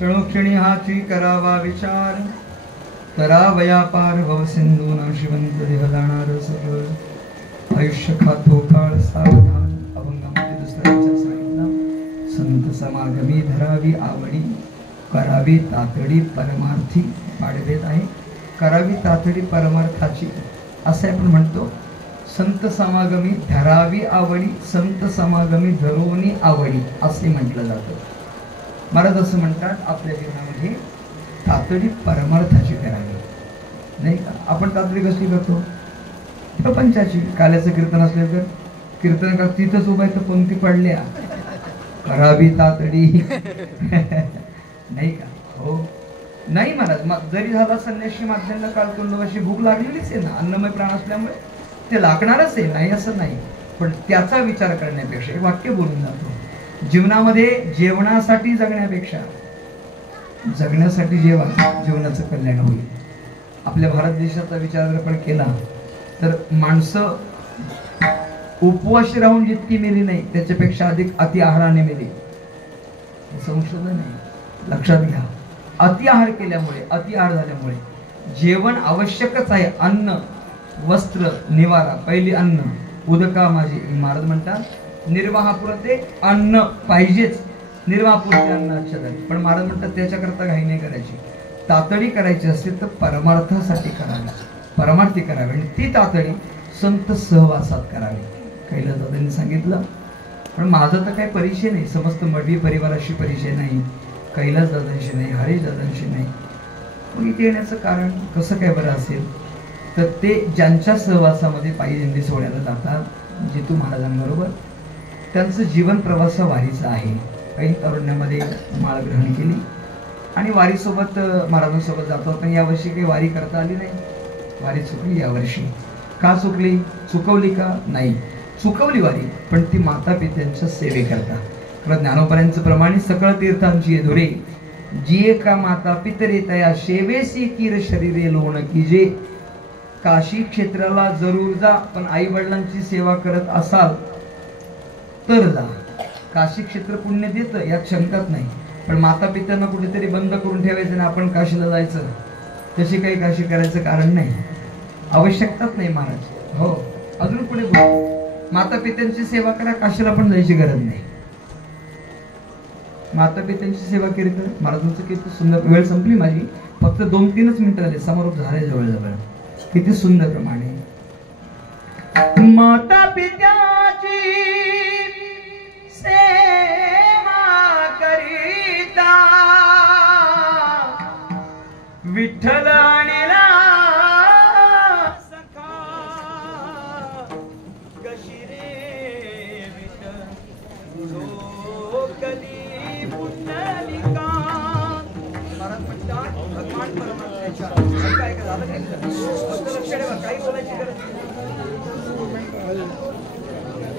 क्षणोक्षणी हाची करावा विचार, करावया पार भव सिंधू नाशिवंत देह जाणार सगळ आयुष्य खातो काळ सावधान. अभंगामध्ये दुसरा विचार सांगितला, संत समागमी धरावी आवडी, करावी तातडी परमार्थी. पाडवेत आहे करावी तातडी परमार्थाची, असे आपण म्हणतो. संत समागमी धरावी आवडी, संत समागमी धरोनी आवडी असे म्हटलं जातं. महाराज असं म्हणतात, आपल्या जीवनामध्ये तातडी परमार्थाची करावी, नाही का? आपण तातडी कसली करतो? प्रपंचाची. काल्याचं कीर्तन असले तर कीर्तन का तिथंच उभा आहे तर पंक्ती पडल्या, करावी तातडी नाही का? हो नाही महाराज, जरी झाला संन्याशी माध्यमाला काळकुंडवाशी भूक लागलेलीच आहे ना, अन्नमय प्राण असल्यामुळे ते लागणारच आहे, नाही असं नाही. पण त्याचा विचार करण्यापेक्षा एक वाक्य बोलून जातो, जीवनामध्ये जेवणासाठी जगण्यापेक्षा जगण्यासाठी जेवा, जीवनाचं कल्याण होईल. आपल्या भारत देशाचा विचार जर आपण केला तर माणसं उपवाशी राहून जितकी मेली नाही त्याच्यापेक्षा अधिक अति आहाराने मेली. संशोधन आहे, लक्षात घ्या. अति आहार केल्यामुळे, अति आहार झाल्यामुळे जेवण आवश्यकच आहे. अन्न, वस्त्र, निवारा. पहिली अन्न. उदका माझे महाराज म्हणतात निर्वाहापुरते अन्न पाहिजेच, निर्वाहापुरते अन्न आच्छादन. पण महाराज म्हणतात त्याच्याकरता घाई नाही करायची. तातडी करायची असेल तर परमार्थासाठी करावी, परमार्थी करावी. आणि ती तातडी संत सहवासात करावी. कैलासदादांनी सांगितलं. पण माझा तर काही परिचय नाही, समस्त मडवी परिवाराशी परिचय नाही, कैलासदादांशी नाही, हरीशदादांशी नाही. मग इथे येण्याचं कारण कसं काय बरं असेल तर ते ज्यांच्या सहवासामध्ये पायी दिंडी सोहळ्याला जातात जितू महाराजांबरोबर, त्यांचं जीवन प्रवास वारीचा आहे. काही तरुण्यामध्ये माळ ग्रहण केली आणि वारीसोबत महाराजांसोबत जातो. पण यावर्षी काही वारी करता आली नाही, वारी चुकली यावर्षी. का चुकली? चुकवली का? नाही, चुकवली वारी, पण ती माता पित्यांच्या सेवेकरता. कारण ज्ञानोबरांचं प्रमाणे सकळ तीर्थांची धुरे जिये का माता पितरे तया शेवेसी कीर शरीरे लोण की जे. काशी क्षेत्राला जरूर जा, पण आई वडिलांची सेवा करत असाल तर जा. काशी क्षेत्र पुण्य देतं यात शंकाच नाही. पण माता पित्यांना कुठेतरी बंद करून ठेवायचं आणि आपण काशीला जायचं, तशी काही काशी करायचं कारण नाही, आवश्यकताच नाही महाराज. हो, अजून पुढे बोल. माता पित्यांची सेवा करा, काशीला पण जायची गरज नाही. माता पित्यांची सेवा केली तर महाराजांचं किती सुंदर. वेळ संपली माझी, फक्त 2-3 मिनिटं झाले, समारोप झाले जवळ. किती सुंदर प्रमाणे माता पित्याची सेवा करीता विठ्ठल आणिला सखा कशी रे विठ्ठल लोकली पुंडलिका. महाराज म्हणतात भगवान परमात्म्याच्या काय झालं काही बोलायची गरज